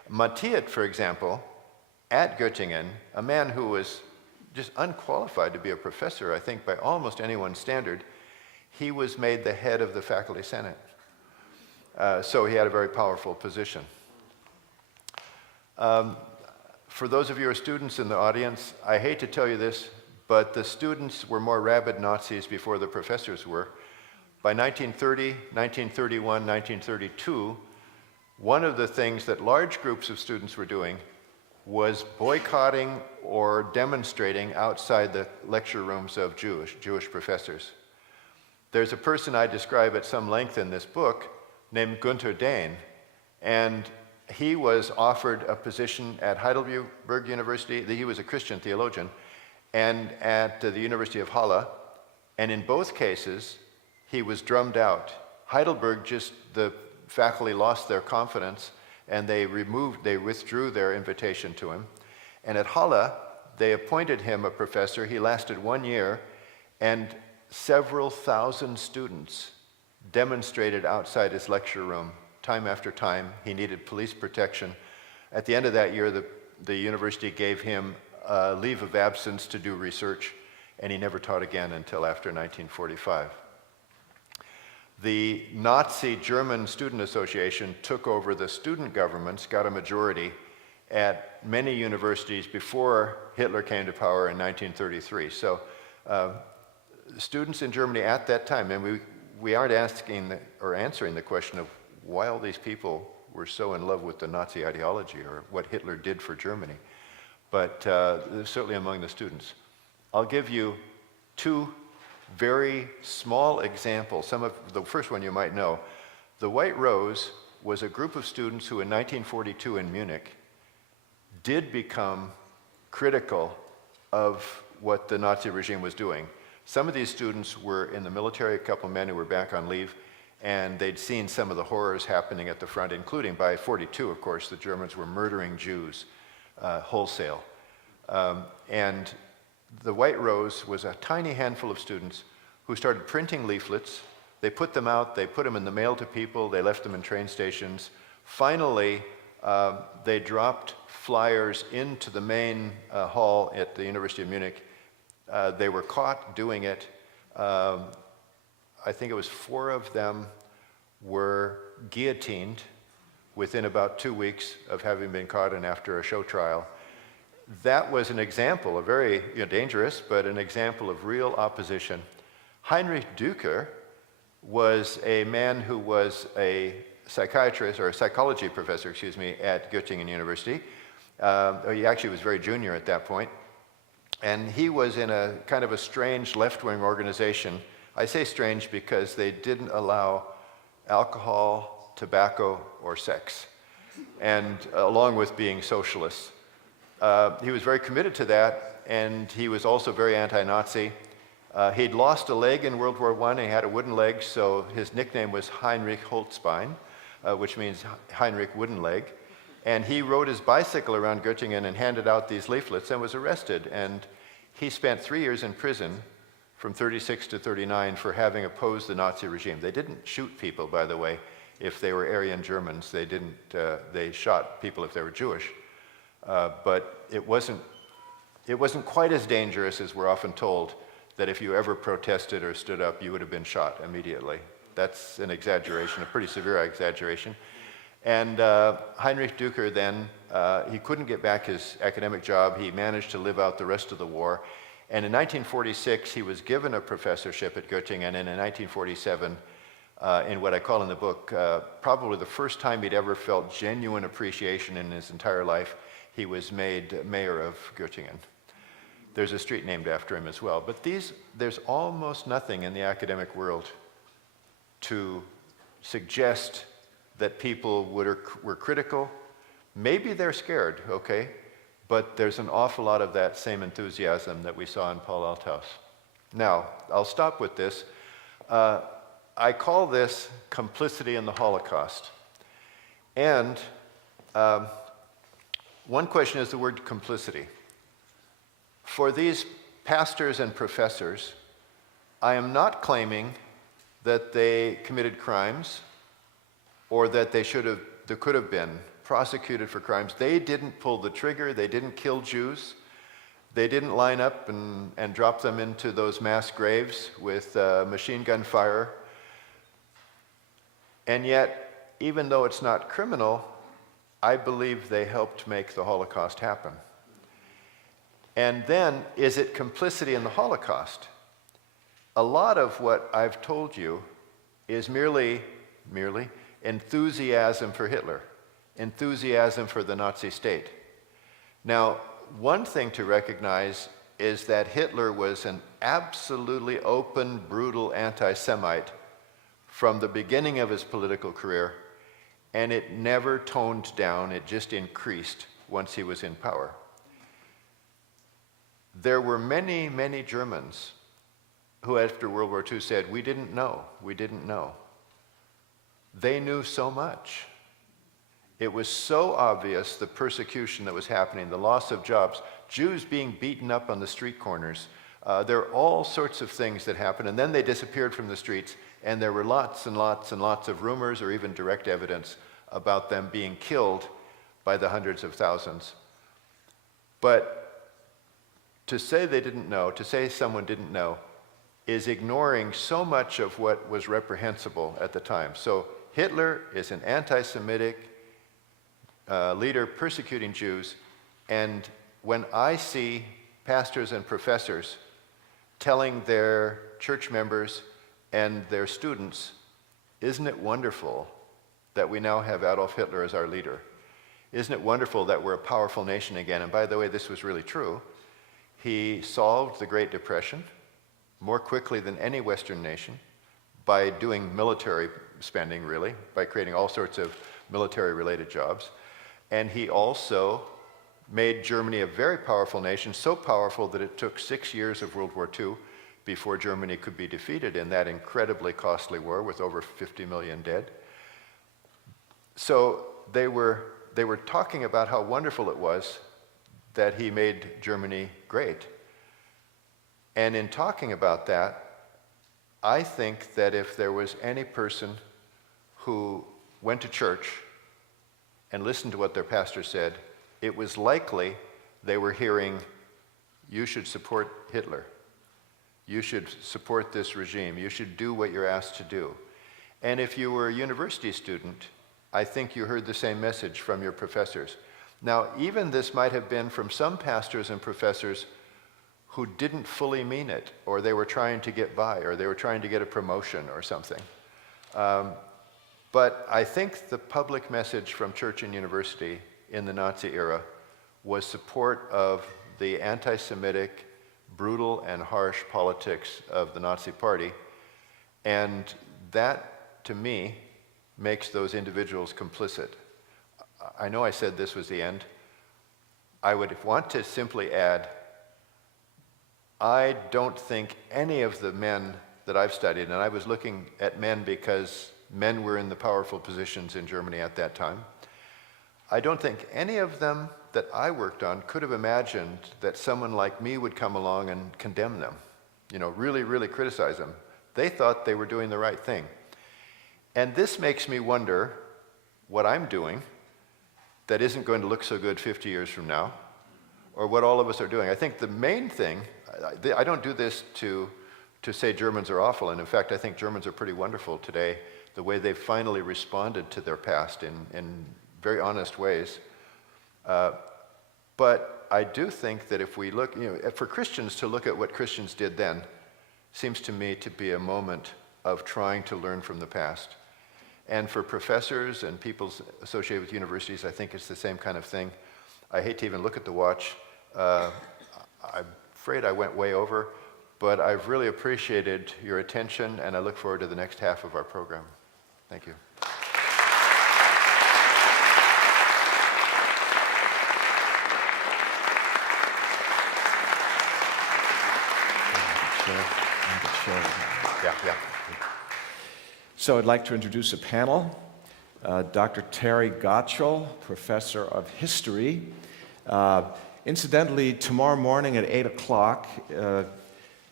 Matthias, for example, at Göttingen, a man who was just unqualified to be a professor, I think, by almost anyone's standard, he was made the head of the faculty senate. So he had a very powerful position. For those of you who are students in the audience, I hate to tell you this, but the students were more rabid Nazis before the professors were. By 1930, 1931, 1932, one of the things that large groups of students were doing was boycotting or demonstrating outside the lecture rooms of Jewish professors. There's a person I describe at some length in this book named Gunther Dehn, and he was offered a position at Heidelberg University. He was a Christian theologian, and at the University of Halle, and in both cases, he was drummed out. Heidelberg, the faculty lost their confidence, and they withdrew their invitation to him. And at Halle, they appointed him a professor. He lasted 1 year, and several thousand students demonstrated outside his lecture room time after time. He needed police protection. At the end of that year, the university gave him a leave of absence to do research, and he never taught again until after 1945. The Nazi German Student Association took over the student governments, got a majority at many universities before Hitler came to power in 1933. So students in Germany at that time, and we aren't asking or answering the question of why all these people were so in love with the Nazi ideology or what Hitler did for Germany, but certainly among the students. I'll give you two very small examples. The first one you might know. The White Rose was a group of students who in 1942 in Munich did become critical of what the Nazi regime was doing. Some of these students were in the military, a couple of men who were back on leave, and they'd seen some of the horrors happening at the front, including by 42, of course, the Germans were murdering Jews wholesale. And the White Rose was a tiny handful of students who started printing leaflets. They put them out, they put them in the mail to people, they left them in train stations. Finally, they dropped flyers into the main hall at the University of Munich. They were caught doing it. I think it was 4 of them were guillotined within about 2 weeks of having been caught and after a show trial. That was an example, a very dangerous, but an example of real opposition. Heinrich Düker was a man who was a psychiatrist, or a psychology professor, at Göttingen University. He actually was very junior at that point. And he was in a kind of a strange left-wing organization. I say strange because they didn't allow alcohol, tobacco, or sex, and along with being socialists. He was very committed to that, and he was also very anti-Nazi. He'd lost a leg in World War I, and he had a wooden leg, so his nickname was Heinrich Holzbein, which means Heinrich Wooden Leg. And he rode his bicycle around Göttingen and handed out these leaflets and was arrested. And he spent 3 years in prison from 36 to 39 for having opposed the Nazi regime. They didn't shoot people, by the way, if they were Aryan Germans. They shot people if they were Jewish. But it wasn't quite as dangerous as we're often told, that if you ever protested or stood up, you would have been shot immediately. That's an exaggeration, a pretty severe exaggeration. And Heinrich Düker then, he couldn't get back his academic job. He managed to live out the rest of the war. And in 1946, he was given a professorship at Göttingen, and in 1947, in what I call in the book, probably the first time he'd ever felt genuine appreciation in his entire life, he was made mayor of Göttingen. There's a street named after him as well. But there's almost nothing in the academic world to suggest that people were critical. Maybe they're scared, okay? But there's an awful lot of that same enthusiasm that we saw in Paul Althaus. Now, I'll stop with this. I call this complicity in the Holocaust. And one question is the word complicity. For these pastors and professors, I am not claiming that they committed crimes or that there could have been prosecuted for crimes. They didn't pull the trigger. They didn't kill Jews. They didn't line up and drop them into those mass graves with machine gun fire. And yet, even though it's not criminal, I believe they helped make the Holocaust happen. And then, is it complicity in the Holocaust? A lot of what I've told you is merely enthusiasm for Hitler, enthusiasm for the Nazi state. Now, one thing to recognize is that Hitler was an absolutely open, brutal anti-Semite from the beginning of his political career, and it never toned down, it just increased once he was in power. There were many, many Germans who after World War II said, we didn't know. They knew so much. It was so obvious, the persecution that was happening, the loss of jobs, Jews being beaten up on the street corners. There are all sorts of things that happened, and then they disappeared from the streets, and there were lots and lots and lots of rumors or even direct evidence about them being killed by the hundreds of thousands. But to say they didn't know, to say someone didn't know, is ignoring so much of what was reprehensible at the time. So Hitler is an anti-Semitic leader persecuting Jews, and when I see pastors and professors telling their church members and their students, isn't it wonderful that we now have Adolf Hitler as our leader? Isn't it wonderful that we're a powerful nation again? And by the way, this was really true. He solved the Great Depression more quickly than any Western nation by doing military spending, really, by creating all sorts of military-related jobs. And he also made Germany a very powerful nation, so powerful that it took 6 years of World War II before Germany could be defeated in that incredibly costly war with over 50 million dead. So they were talking about how wonderful it was that he made Germany great. And in talking about that, I think that if there was any person who went to church and listened to what their pastor said, it was likely they were hearing, you should support Hitler. You should support this regime. You should do what you're asked to do. And if you were a university student, I think you heard the same message from your professors. Now, even this might have been from some pastors and professors who didn't fully mean it, or they were trying to get by, or they were trying to get a promotion or something. But I think the public message from church and university in the Nazi era was support of the anti-Semitic, brutal and harsh politics of the Nazi Party. And that, to me, makes those individuals complicit. I know I said this was the end. I would want to simply add, I don't think any of the men that I've studied, and I was looking at men because men were in the powerful positions in Germany at that time, I don't think any of them that I worked on could have imagined that someone like me would come along and condemn them, really, really criticize them. They thought they were doing the right thing. And this makes me wonder what I'm doing that isn't going to look so good 50 years from now, or what all of us are doing. I think the main thing, I don't do this to say Germans are awful, and in fact, I think Germans are pretty wonderful today, the way they've finally responded to their past in very honest ways. But I do think that if we look, for Christians to look at what Christians did then, seems to me to be a moment of trying to learn from the past. And for professors and people associated with universities, I think it's the same kind of thing. I hate to even look at the watch. I'm afraid I went way over, but I've really appreciated your attention, and I look forward to the next half of our program. Thank you. Yeah. So I'd like to introduce a panel. Dr. Terry Gottschall, professor of history. Incidentally, tomorrow morning at 8 o'clock,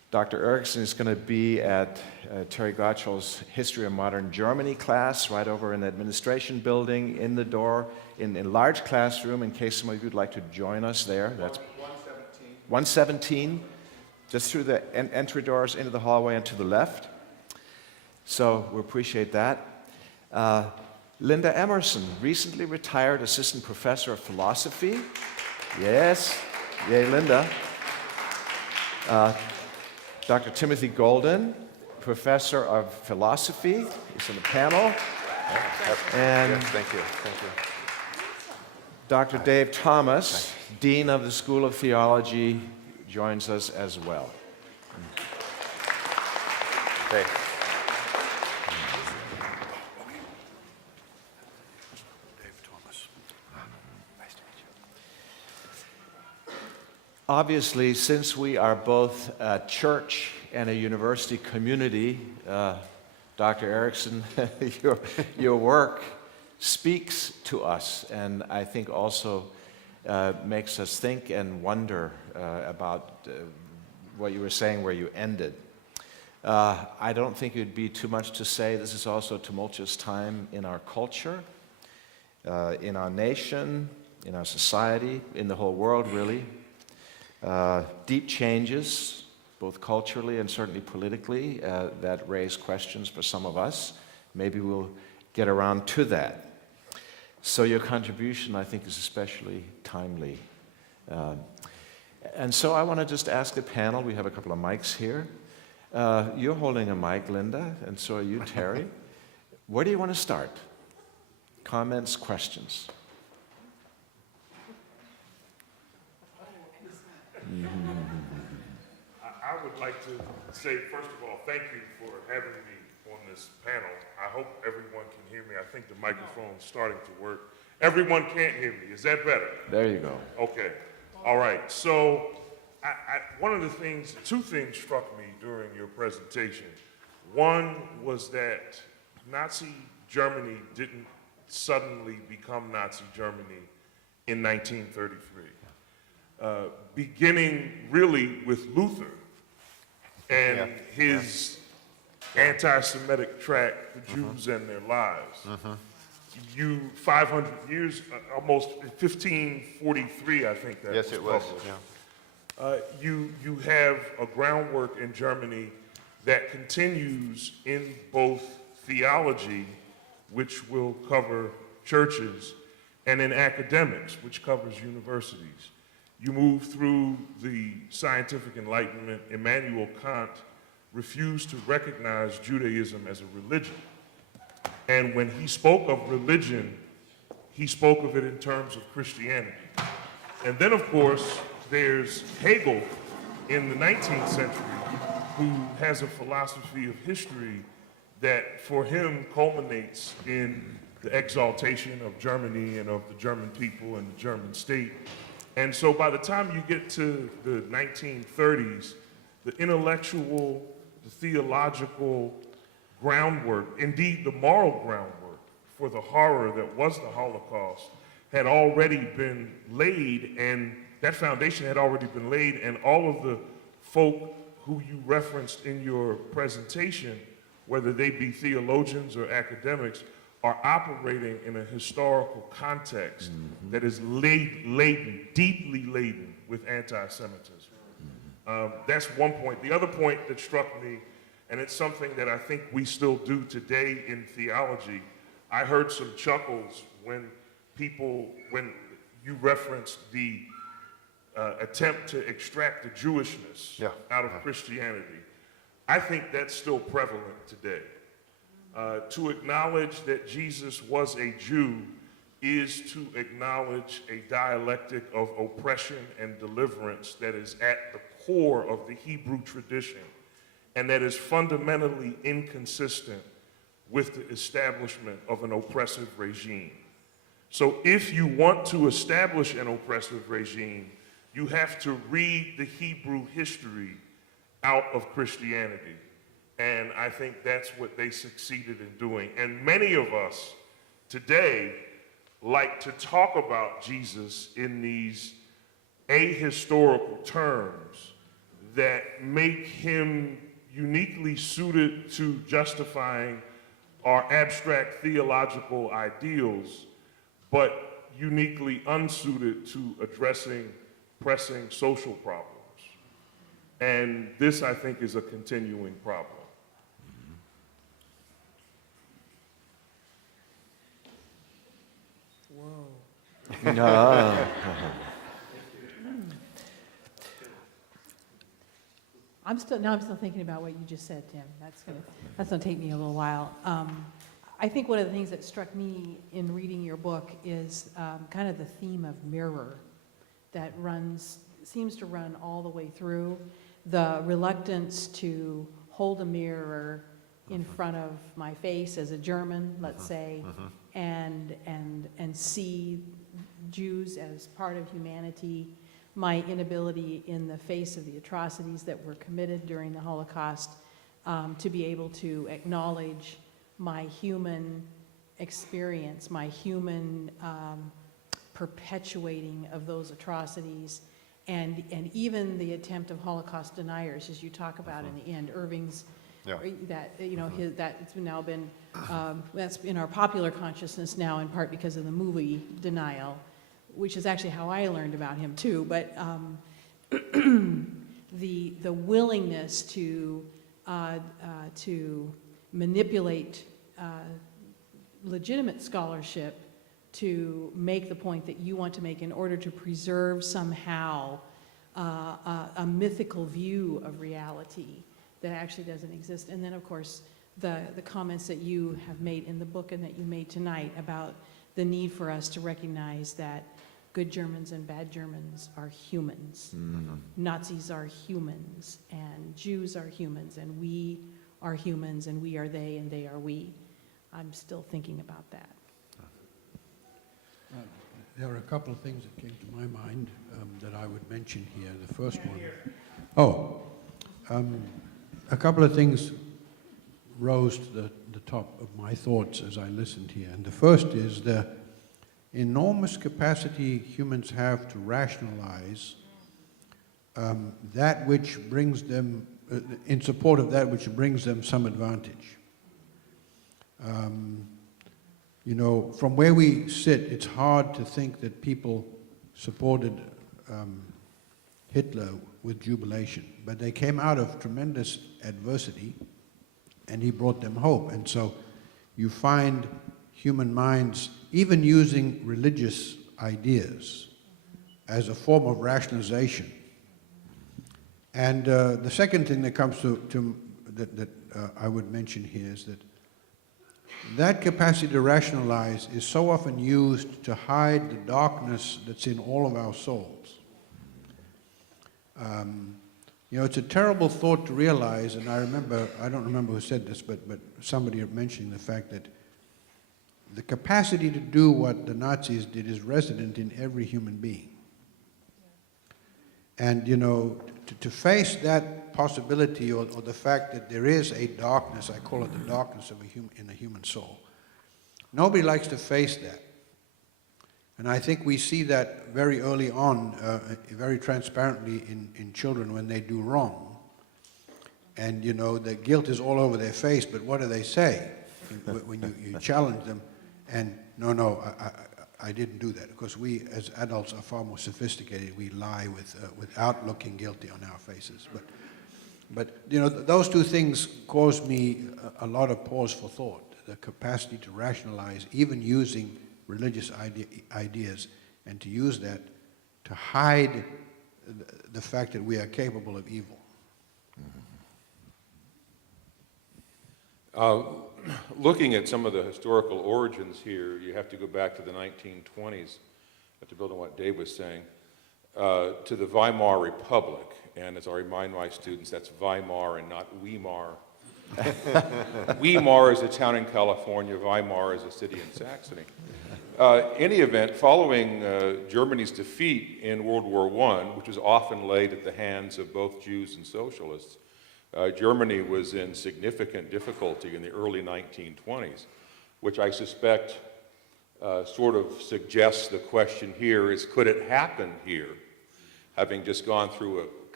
Dr. Ericksen is going to be at Terry Gottschall's History of Modern Germany class right over in the administration building in the door, in a large classroom in case some of you would like to join us there. That's 117, just through the entry doors into the hallway and to the left. So we appreciate that. Linda Emerson, recently retired assistant professor of philosophy. Yes, yay, Linda. Dr. Timothy Golden, professor of philosophy, is on the panel. And Yes, thank you. Dr. Dave Thomas, dean of the School of Theology, joins us as well. Hey. Obviously, since we are both a church and a university community, Dr. Ericksen, your work speaks to us, and I think also makes us think and wonder about what you were saying where you ended. I don't think it would be too much to say this is also a tumultuous time in our culture, in our nation, in our society, in the whole world, really. Deep changes, both culturally and certainly politically, that raise questions for some of us. Maybe we'll get around to that. So your contribution, I think, is especially timely. And so I want to just ask the panel, we have a couple of mics here. You're holding a mic, Linda, and so are you, Terry. Where do you want to start? Comments, questions? I would like to say, first of all, thank you for having me on this panel. I hope everyone can hear me. I think the microphone's starting to work. Everyone can't hear me. Is that better? There you go. Okay. All right. So one of the things, two things struck me during your presentation. One was that Nazi Germany didn't suddenly become Nazi Germany in 1933. Beginning really with Luther and his anti-Semitic tract, The Jews and Their Lives. 500 years, almost 1543, I think that Yes, it was. published. You have a groundwork in Germany that continues in both theology, which will cover churches, and in academics, which covers universities. You move through the scientific enlightenment. Immanuel Kant refused to recognize Judaism as a religion. And when he spoke of religion, he spoke of it in terms of Christianity. And then, of course, there's Hegel in the 19th century, who has a philosophy of history that for him culminates in the exaltation of Germany and of the German people and the German state. And so by the time you get to the 1930s, the intellectual, the theological groundwork, indeed the moral groundwork for the horror that was the Holocaust had already been laid, and that foundation had already been laid, and all of the folk who you referenced in your presentation, whether they be theologians or academics, are operating in a historical context that is laden, deeply laden with anti-Semitism. That's one point. The other point that struck me, and it's something that I think we still do today in theology, I heard some chuckles when you referenced the attempt to extract the Jewishness out of Christianity. I think that's still prevalent today. To acknowledge that Jesus was a Jew is to acknowledge a dialectic of oppression and deliverance that is at the core of the Hebrew tradition and that is fundamentally inconsistent with the establishment of an oppressive regime. So if you want to establish an oppressive regime, you have to read the Hebrew history out of Christianity. And I think that's what they succeeded in doing. And many of us today like to talk about Jesus in these ahistorical terms that make him uniquely suited to justifying our abstract theological ideals, but uniquely unsuited to addressing pressing social problems. And this, I think, is a continuing problem. No. I'm still thinking about what you just said, Tim. That's gonna take me a little while. I think one of the things that struck me in reading your book is kind of the theme of mirror that seems to run all the way through. The reluctance to hold a mirror in front of my face as a German, let's say, and see Jews as part of humanity, my inability in the face of the atrocities that were committed during the Holocaust to be able to acknowledge my human experience, my human perpetuating of those atrocities, and even the attempt of Holocaust deniers, as you talk about in the end, Irving's, that, you know, that's now been, that's in our popular consciousness now in part because of the movie Denial, which is actually how I learned about him too, but the willingness to manipulate legitimate scholarship to make the point that you want to make in order to preserve somehow a mythical view of reality that actually doesn't exist. And then, of course, the comments that you have made in the book and that you made tonight about the need for us to recognize that good Germans and bad Germans are humans. Nazis are humans, and Jews are humans, and we are humans, and we are they, and they are we. I'm still thinking about that. There are a couple of things that came to my mind that I would mention here. The first one. A couple of things rose to the top of my thoughts as I listened here. And the first is the enormous capacity humans have to rationalize that which brings them, in support of that which brings them some advantage. You know, from where we sit, it's hard to think that people supported Hitler with jubilation, but they came out of tremendous adversity, and he brought them hope. And so you find human minds even using religious ideas as a form of rationalization. And the second thing that comes that I would mention here is that capacity to rationalize is so often used to hide the darkness that's in all of our souls. You know, it's a terrible thought to realize, and I don't remember who said this, but somebody mentioning the fact that the capacity to do what the Nazis did is resident in every human being. And, you know, to face that possibility or the fact that there is a darkness, I call it the darkness of in a human soul, nobody likes to face that. And I think we see that very early on, very transparently in children when they do wrong. And, you know, the guilt is all over their face, but what do they say when you challenge them? And, no, I didn't do that. Because we, as adults, are far more sophisticated. We lie without looking guilty on our faces. But you know, those two things caused me a lot of pause for thought. The capacity to rationalize, even using religious ideas, and to use that to hide the fact that we are capable of evil. Looking at some of the historical origins here, you have to go back to the 1920s, to build on what Dave was saying, to the Weimar Republic. And as I remind my students, that's Weimar and not Weimar. Weimar is a town in California, Weimar is a city in Saxony. Any event, following Germany's defeat in World War I, which was often laid at the hands of both Jews and socialists, Germany was in significant difficulty in the early 1920s, which I suspect sort of suggests the question here is, could it happen here, having just gone through a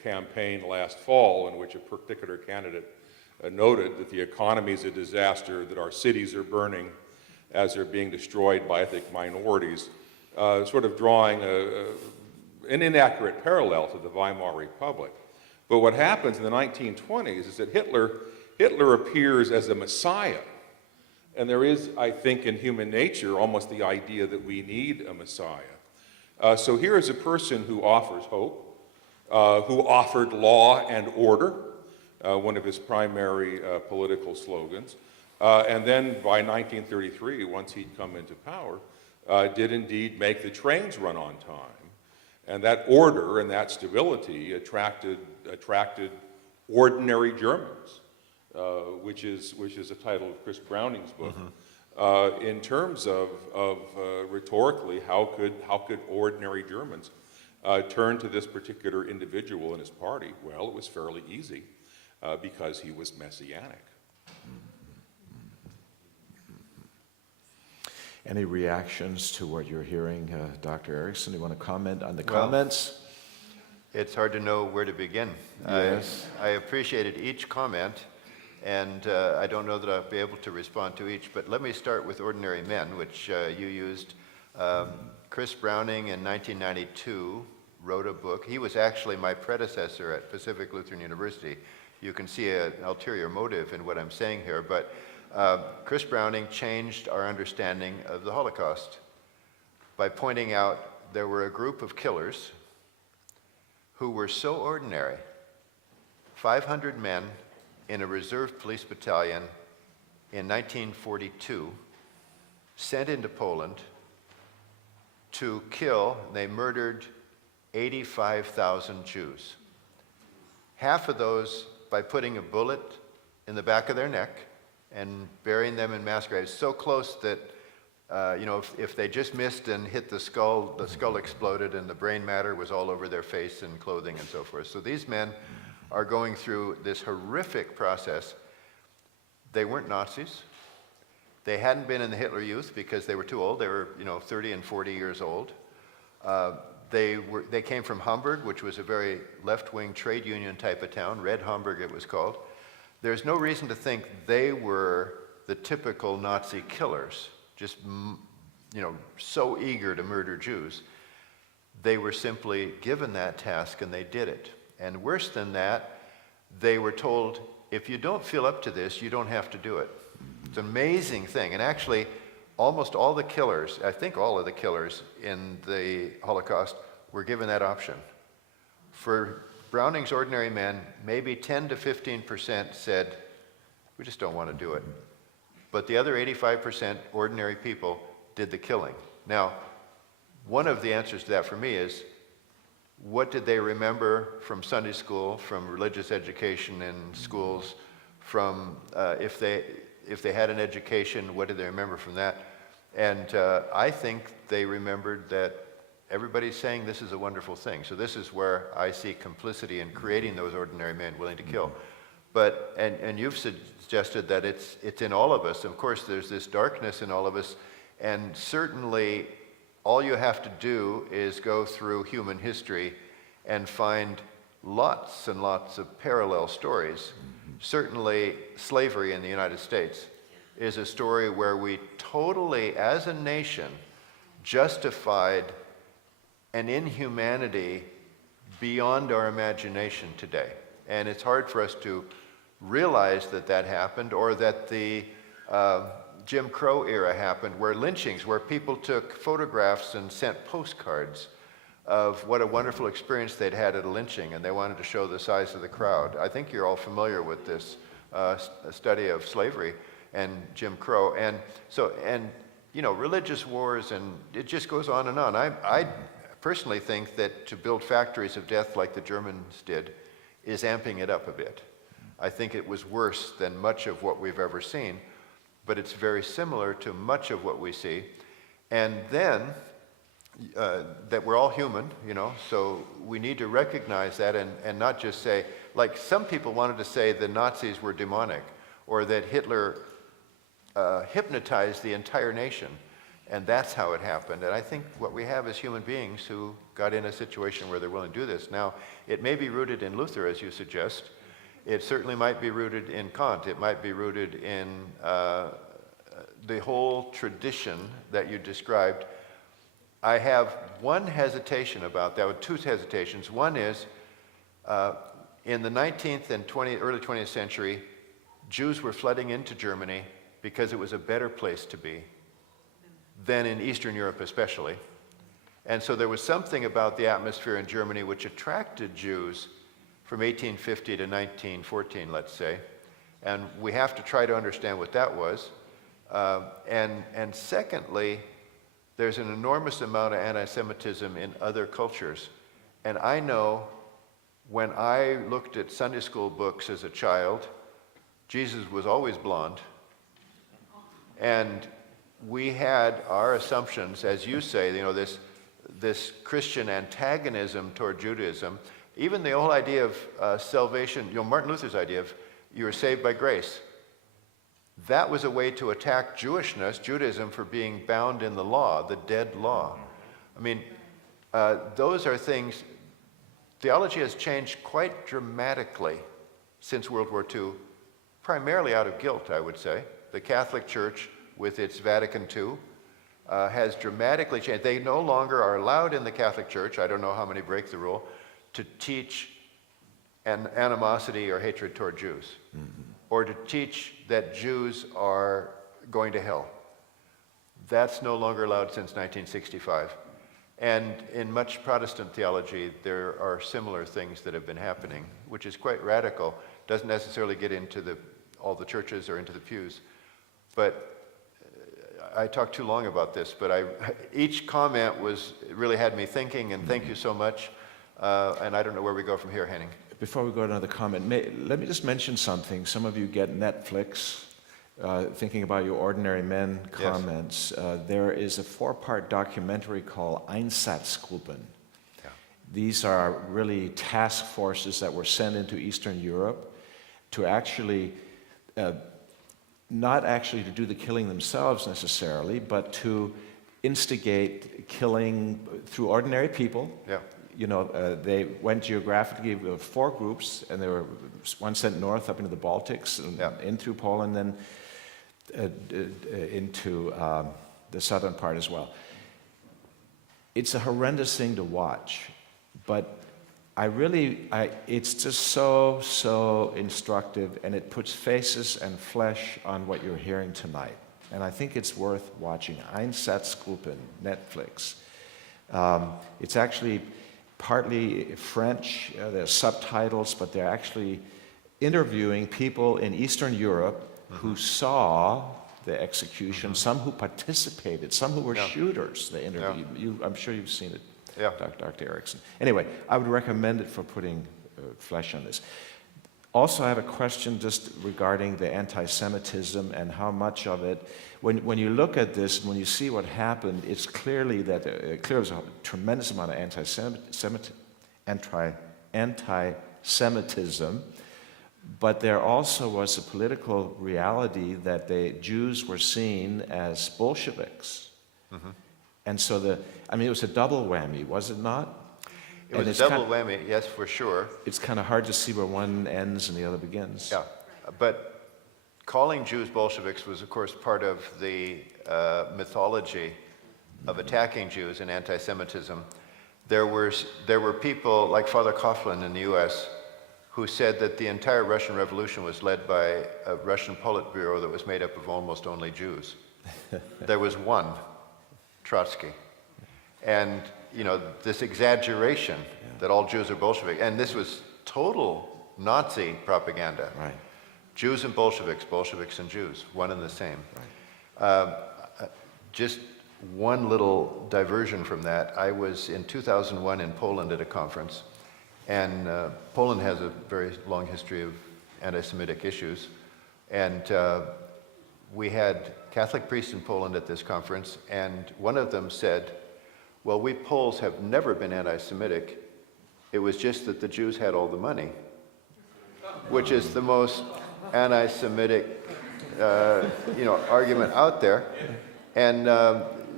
campaign last fall in which a particular candidate noted that the economy is a disaster, that our cities are burning as they're being destroyed by ethnic minorities, sort of drawing an inaccurate parallel to the Weimar Republic. But what happens in the 1920s is that Hitler appears as a messiah. And there is, I think, in human nature almost the idea that we need a messiah. So here is a person who offers hope, who offered law and order, one of his primary political slogans. And then by 1933, once he'd come into power, did indeed make the trains run on time. And that order and that stability attracted ordinary Germans, which is a title of Chris Browning's book. In terms of rhetorically, how could ordinary Germans turn to this particular individual and his party? Well, it was fairly easy because he was messianic. Any reactions to what you're hearing, Dr. Ericksen? Do you want to comment on the comments? It's hard to know where to begin. Yes. I appreciated each comment, and I don't know that I'll be able to respond to each, but let me start with Ordinary Men, which you used. Chris Browning in 1992 wrote a book. He was actually my predecessor at Pacific Lutheran University. You can see an ulterior motive in what I'm saying here, but Chris Browning changed our understanding of the Holocaust by pointing out there were a group of killers who were so ordinary, 500 men in a reserve police battalion in 1942, sent into Poland to kill, they murdered 85,000 Jews. Half of those by putting a bullet in the back of their neck and burying them in mass graves so close that if they just missed and hit the skull exploded and the brain matter was all over their face and clothing and so forth. So these men are going through this horrific process. They weren't Nazis. They hadn't been in the Hitler Youth because they were too old. They were 30 and 40 years old. They came from Hamburg, which was a very left-wing trade union type of town. Red Hamburg it was called. There's no reason to think they were the typical Nazi killers, just so eager to murder Jews. They were simply given that task and they did it. And worse than that, they were told, if you don't feel up to this, you don't have to do it. It's an amazing thing. And actually, almost all the killers, I think all of the killers in the Holocaust were given that option. For Browning's Ordinary Men, maybe 10 to 15% said, we just don't want to do it. But the other 85% ordinary people did the killing. Now, one of the answers to that for me is, what did they remember from Sunday school, from religious education in schools, from if they had an education, what did they remember from that? And I think they remembered that everybody's saying this is a wonderful thing. So this is where I see complicity in creating those ordinary men willing to kill. But, and you've suggested that it's in all of us. Of course, there's this darkness in all of us, and certainly all you have to do is go through human history and find lots and lots of parallel stories. Certainly, slavery in the United States is a story where we totally, as a nation, justified an inhumanity beyond our imagination today. And it's hard for us to realize that that happened, or that the Jim Crow era happened, where lynchings, where people took photographs and sent postcards of what a wonderful experience they'd had at a lynching, and they wanted to show the size of the crowd. I think you're all familiar with this study of slavery and Jim Crow. And so, religious wars, and it just goes on and on. I personally think that to build factories of death like the Germans did is amping it up a bit. I think it was worse than much of what we've ever seen, but it's very similar to much of what we see. And then, that we're all human, so we need to recognize that and not just say, like some people wanted to say the Nazis were demonic, or that Hitler hypnotized the entire nation. And that's how it happened. And I think what we have is human beings who got in a situation where they're willing to do this. Now, it may be rooted in Luther, as you suggest. It certainly might be rooted in Kant. It might be rooted in the whole tradition that you described. I have one hesitation about that, or two hesitations. One is, in the 19th and early 20th century, Jews were flooding into Germany because it was a better place to be than in Eastern Europe especially. And so there was something about the atmosphere in Germany which attracted Jews from 1850 to 1914, let's say. And we have to try to understand what that was. And secondly, there's an enormous amount of anti-Semitism in other cultures. And I know when I looked at Sunday school books as a child, Jesus was always blonde. And we had our assumptions, as you say, you know, this Christian antagonism toward Judaism. Even the whole idea of salvation, you know, Martin Luther's idea of you are saved by grace. That was a way to attack Jewishness, Judaism, for being bound in the law, the dead law. I mean, those are things, theology has changed quite dramatically since World War II, primarily out of guilt, I would say. The Catholic Church, with its Vatican II, has dramatically changed. They no longer are allowed in the Catholic Church, I don't know how many break the rule, to teach an animosity or hatred toward Jews, or to teach that Jews are going to hell. That's no longer allowed since 1965. And in much Protestant theology, there are similar things that have been happening, which is quite radical. Doesn't necessarily get into all the churches or into the pews. But I talked too long about this, but each comment really had me thinking, and thank you so much. And I don't know where we go from here, Henning. Before we go to another comment, let me just mention something. Some of you get Netflix, thinking about your ordinary men comments. Yes. There is a 4-part documentary called Einsatzgruppen. Yeah. These are really task forces that were sent into Eastern Europe to actually, not actually to do the killing themselves necessarily, but to instigate killing through ordinary people. Yeah. You know, they went geographically with 4 groups, and they were one sent north up into the Baltics and in through Poland, then into the southern part as well. It's a horrendous thing to watch, but it's just so instructive, and it puts faces and flesh on what you're hearing tonight. And I think it's worth watching. Einsatzgruppen, Netflix. It's actually partly French, there's subtitles, but they're actually interviewing people in Eastern Europe who saw the execution, some who participated, some who were shooters they interviewed. I'm sure you've seen it, Dr. Ericksen. Anyway, I would recommend it for putting flesh on this. Also, I have a question just regarding the anti-Semitism and how much of it, when you look at this, when you see what happened, it's clearly that there's a tremendous amount of anti-Semitism, but there also was a political reality that the Jews were seen as Bolsheviks. And so it was a double whammy, was it not? It was a double whammy, yes, for sure. It's kind of hard to see where one ends and the other begins. Yeah, but calling Jews Bolsheviks was, of course, part of the mythology of attacking Jews and anti-Semitism. There were people like Father Coughlin in the U.S. who said that the entire Russian Revolution was led by a Russian Politburo that was made up of almost only Jews. There was one, Trotsky. And, you know, this exaggeration that all Jews are Bolshevik, and this was total Nazi propaganda. Right. Jews and Bolsheviks, Bolsheviks and Jews, one and the same. Right. Just one little diversion from that. I was in 2001 in Poland at a conference, and Poland has a very long history of anti-Semitic issues, and we had Catholic priests in Poland at this conference, and one of them said, well, we Poles have never been anti-Semitic. It was just that the Jews had all the money, which is the most anti-Semitic argument out there. And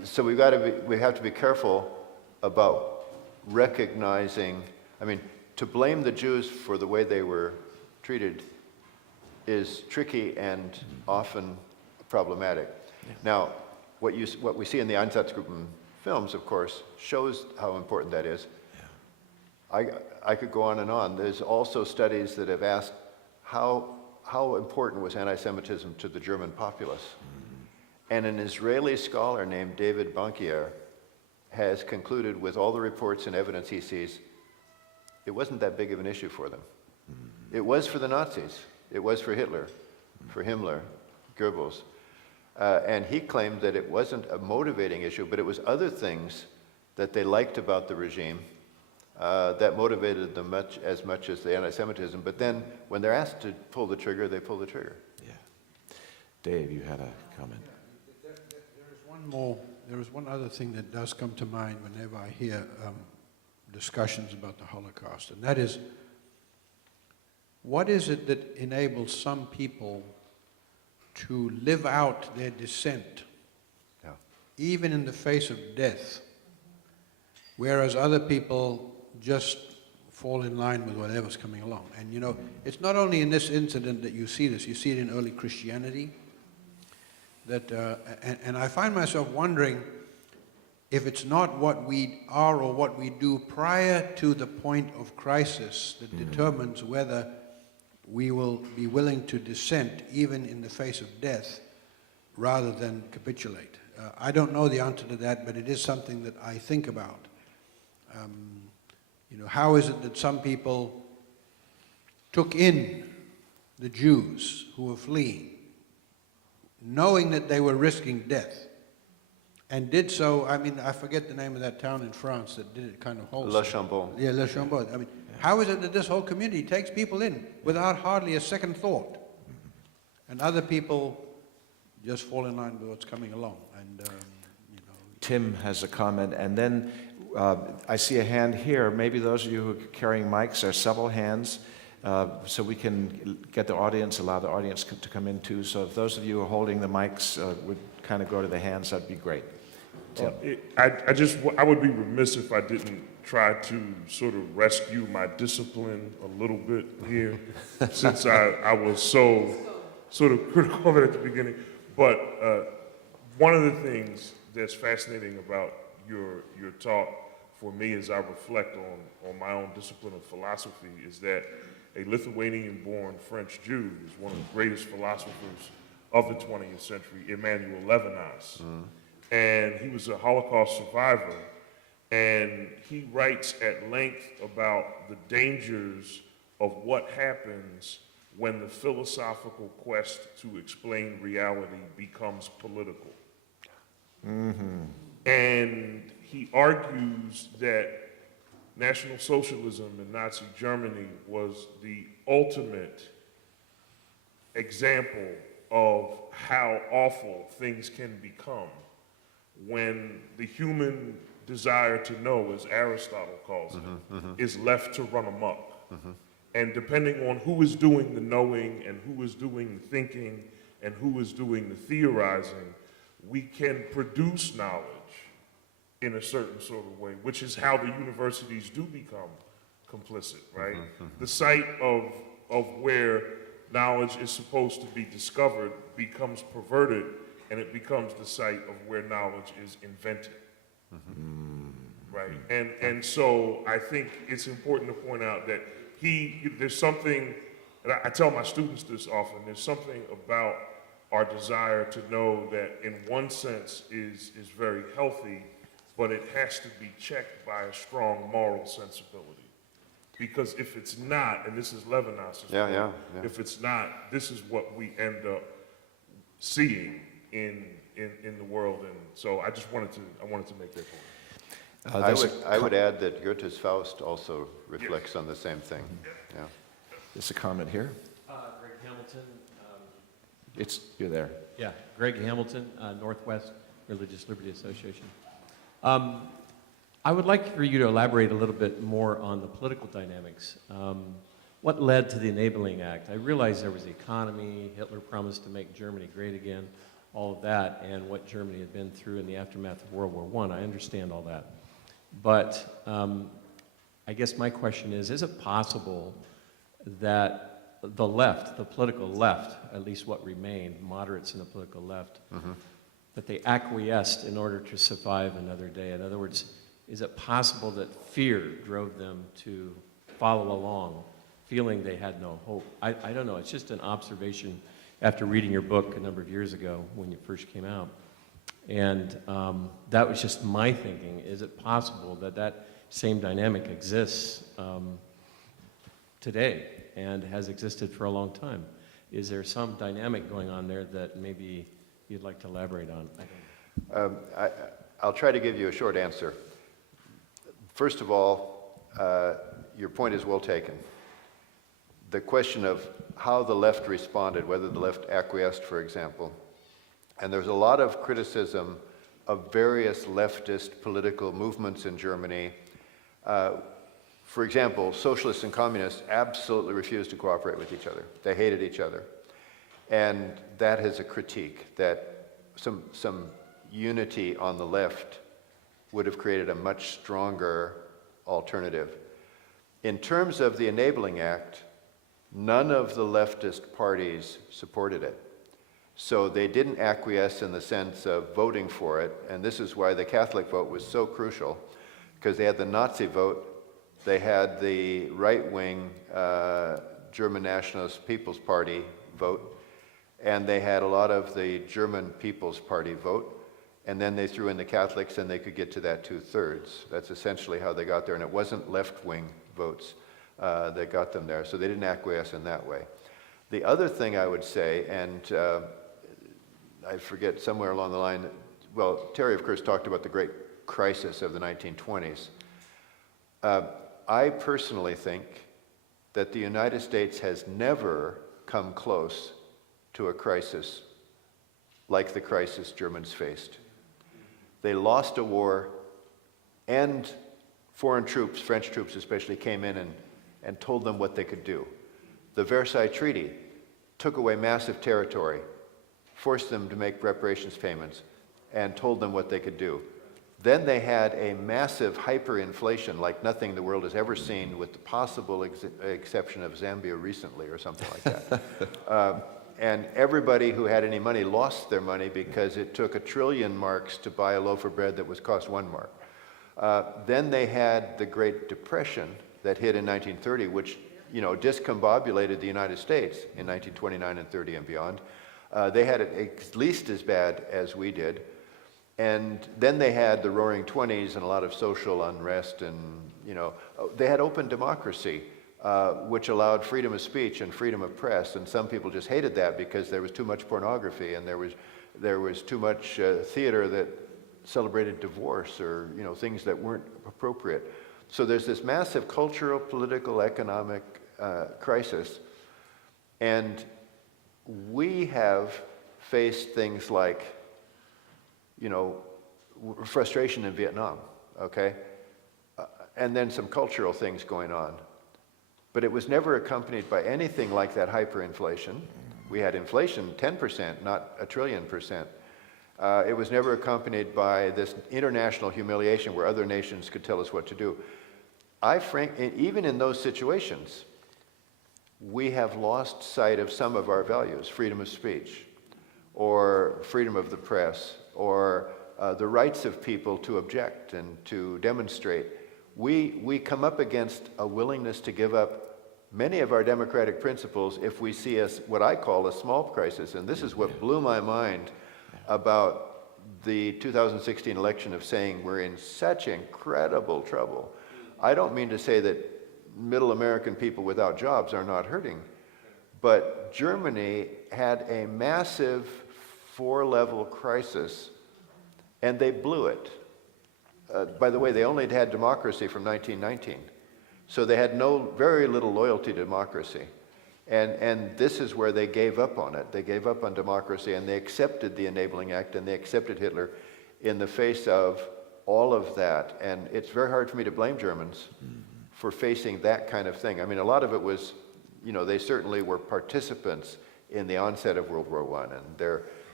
so we have to be careful about recognizing, I mean, to blame the Jews for the way they were treated is tricky and often problematic. Now, what we see in the Einsatzgruppen films, of course, shows how important that is. I could go on and on. There's also studies that have asked how important was anti-Semitism to the German populace. And an Israeli scholar named David Bankier has concluded with all the reports and evidence he sees, it wasn't that big of an issue for them. It was for the Nazis. It was for Hitler, for Himmler, Goebbels. And he claimed that it wasn't a motivating issue, but it was other things that they liked about the regime that motivated them as much as the anti-Semitism. But then when they're asked to pull the trigger, they pull the trigger. Yeah. Dave, you had a comment. There is one other thing that does come to mind whenever I hear discussions about the Holocaust, and that is, what is it that enables some people to live out their dissent, even in the face of death, whereas other people just fall in line with whatever's coming along? And you know, it's not only in this incident that you see this, you see it in early Christianity. And I find myself wondering if it's not what we are or what we do prior to the point of crisis that determines whether we will be willing to dissent even in the face of death rather than capitulate. I don't know the answer to that, but it is something that I think about. You know, how is it that some people took in the Jews who were fleeing, knowing that they were risking death, and did so? I mean, I forget the name of that town in France that did it kind of wholesale. Le Chambon. Yeah, Le Chambon. I mean, how is it that this whole community takes people in without hardly a second thought, and other people just fall in line with what's coming along? And you know, Tim has a comment, and then I see a hand here. Maybe those of you who are carrying mics, there are several hands, so we can get the audience, allow the audience to come in too. So if those of you who are holding the mics would kind of go to the hands, that'd be great. Tim. I would be remiss if I didn't try to sort of rescue my discipline a little bit here, since I was so sort of critical of it at the beginning. But one of the things that's fascinating about your talk for me as I reflect on my own discipline of philosophy is that a Lithuanian-born French Jew is one of the greatest philosophers of the 20th century, Emmanuel Levinas. And he was a Holocaust survivor, and he writes at length about the dangers of what happens when the philosophical quest to explain reality becomes political. And he argues that National Socialism in Nazi Germany was the ultimate example of how awful things can become when the human desire to know, as Aristotle calls it, is left to run amok. And depending on who is doing the knowing and who is doing the thinking and who is doing the theorizing, we can produce knowledge in a certain sort of way, which is how the universities do become complicit, right? The site of where knowledge is supposed to be discovered becomes perverted, and it becomes the site of where knowledge is invented, right? And so I think it's important to point out that there's something, and I tell my students this often, there's something about our desire to know that in one sense is very healthy, but it has to be checked by a strong moral sensibility. Because if it's not, and this is Levinas's point, if it's not, this is what we end up seeing in the world. And so I wanted to make that point. I would add that Goethe's Faust also reflects on the same thing. Yeah. There's a comment here. Greg Hamilton. You're there. Yeah, Greg Hamilton, Northwest Religious Liberty Association. I would like for you to elaborate a little bit more on the political dynamics. What led to the Enabling Act? I realize there was the economy. Hitler promised to make Germany great again. all of that and what Germany had been through in the aftermath of World War I. I understand all that. But I guess my question is it possible that the left, the political left, at least what remained, moderates in the political left, that they acquiesced in order to survive another day? In other words, is it possible that fear drove them to follow along, feeling they had no hope? I don't know. It's just an observation after reading your book a number of years ago when you first came out. And that was just my thinking. Is it possible that that same dynamic exists today and has existed for a long time? Is there some dynamic going on there that maybe you'd like to elaborate on? I don't know. I'll try to give you a short answer. First of all, your point is well taken. The question of how the left responded, whether the left acquiesced, for example, and there's a lot of criticism of various leftist political movements in Germany. For example, socialists and communists absolutely refused to cooperate with each other. They hated each other. And that is a critique, that some unity on the left would have created a much stronger alternative. In terms of the Enabling Act, none of the leftist parties supported it. So they didn't acquiesce in the sense of voting for it, and this is why the Catholic vote was so crucial, because they had the Nazi vote, they had the right-wing German Nationalist People's Party vote, and they had a lot of the German People's Party vote, and then they threw in the Catholics and they could get to that 2/3. That's essentially how they got there, and it wasn't left-wing votes that got them there, so they didn't acquiesce in that way. The other thing I would say, and I forget somewhere along the line, well, Terry, of course, talked about the great crisis of the 1920s. I personally think that the United States has never come close to a crisis like the crisis Germans faced. They lost a war, and foreign troops, French troops especially, came in and told them what they could do. The Versailles Treaty took away massive territory, forced them to make reparations payments, and told them what they could do. Then they had a massive hyperinflation like nothing the world has ever seen, with the possible exception of Zambia recently or something like that. And everybody who had any money lost their money because it took 1 trillion marks to buy a loaf of bread that was cost 1 mark. Then they had the Great Depression that hit in 1930, which discombobulated the United States in 1929 and 30 and beyond. They had it at least as bad as we did. And then they had the Roaring '20s and a lot of social unrest, and they had open democracy, which allowed freedom of speech and freedom of press. And some people just hated that because there was too much pornography and there was too much theater that celebrated divorce or things that weren't appropriate. So there's this massive cultural, political, economic crisis, and we have faced things like frustration in Vietnam, okay? And then some cultural things going on. But it was never accompanied by anything like that hyperinflation. We had inflation 10%, not 1 trillion%. It was never accompanied by this international humiliation where other nations could tell us what to do. Even in those situations, we have lost sight of some of our values, freedom of speech, or freedom of the press, or the rights of people to object and to demonstrate. We come up against a willingness to give up many of our democratic principles if we see what I call a small crisis. And this is what blew my mind about the 2016 election, of saying we're in such incredible trouble. I don't mean to say that middle American people without jobs are not hurting, but Germany had a massive 4-level crisis, and they blew it. By the way, they only had democracy from 1919, so they had very little loyalty to democracy. And this is where they gave up on it. They gave up on democracy, and they accepted the Enabling Act, and they accepted Hitler in the face of all of that. And it's very hard for me to blame Germans for facing that kind of thing. I mean, a lot of it was, they certainly were participants in the onset of World War I, and their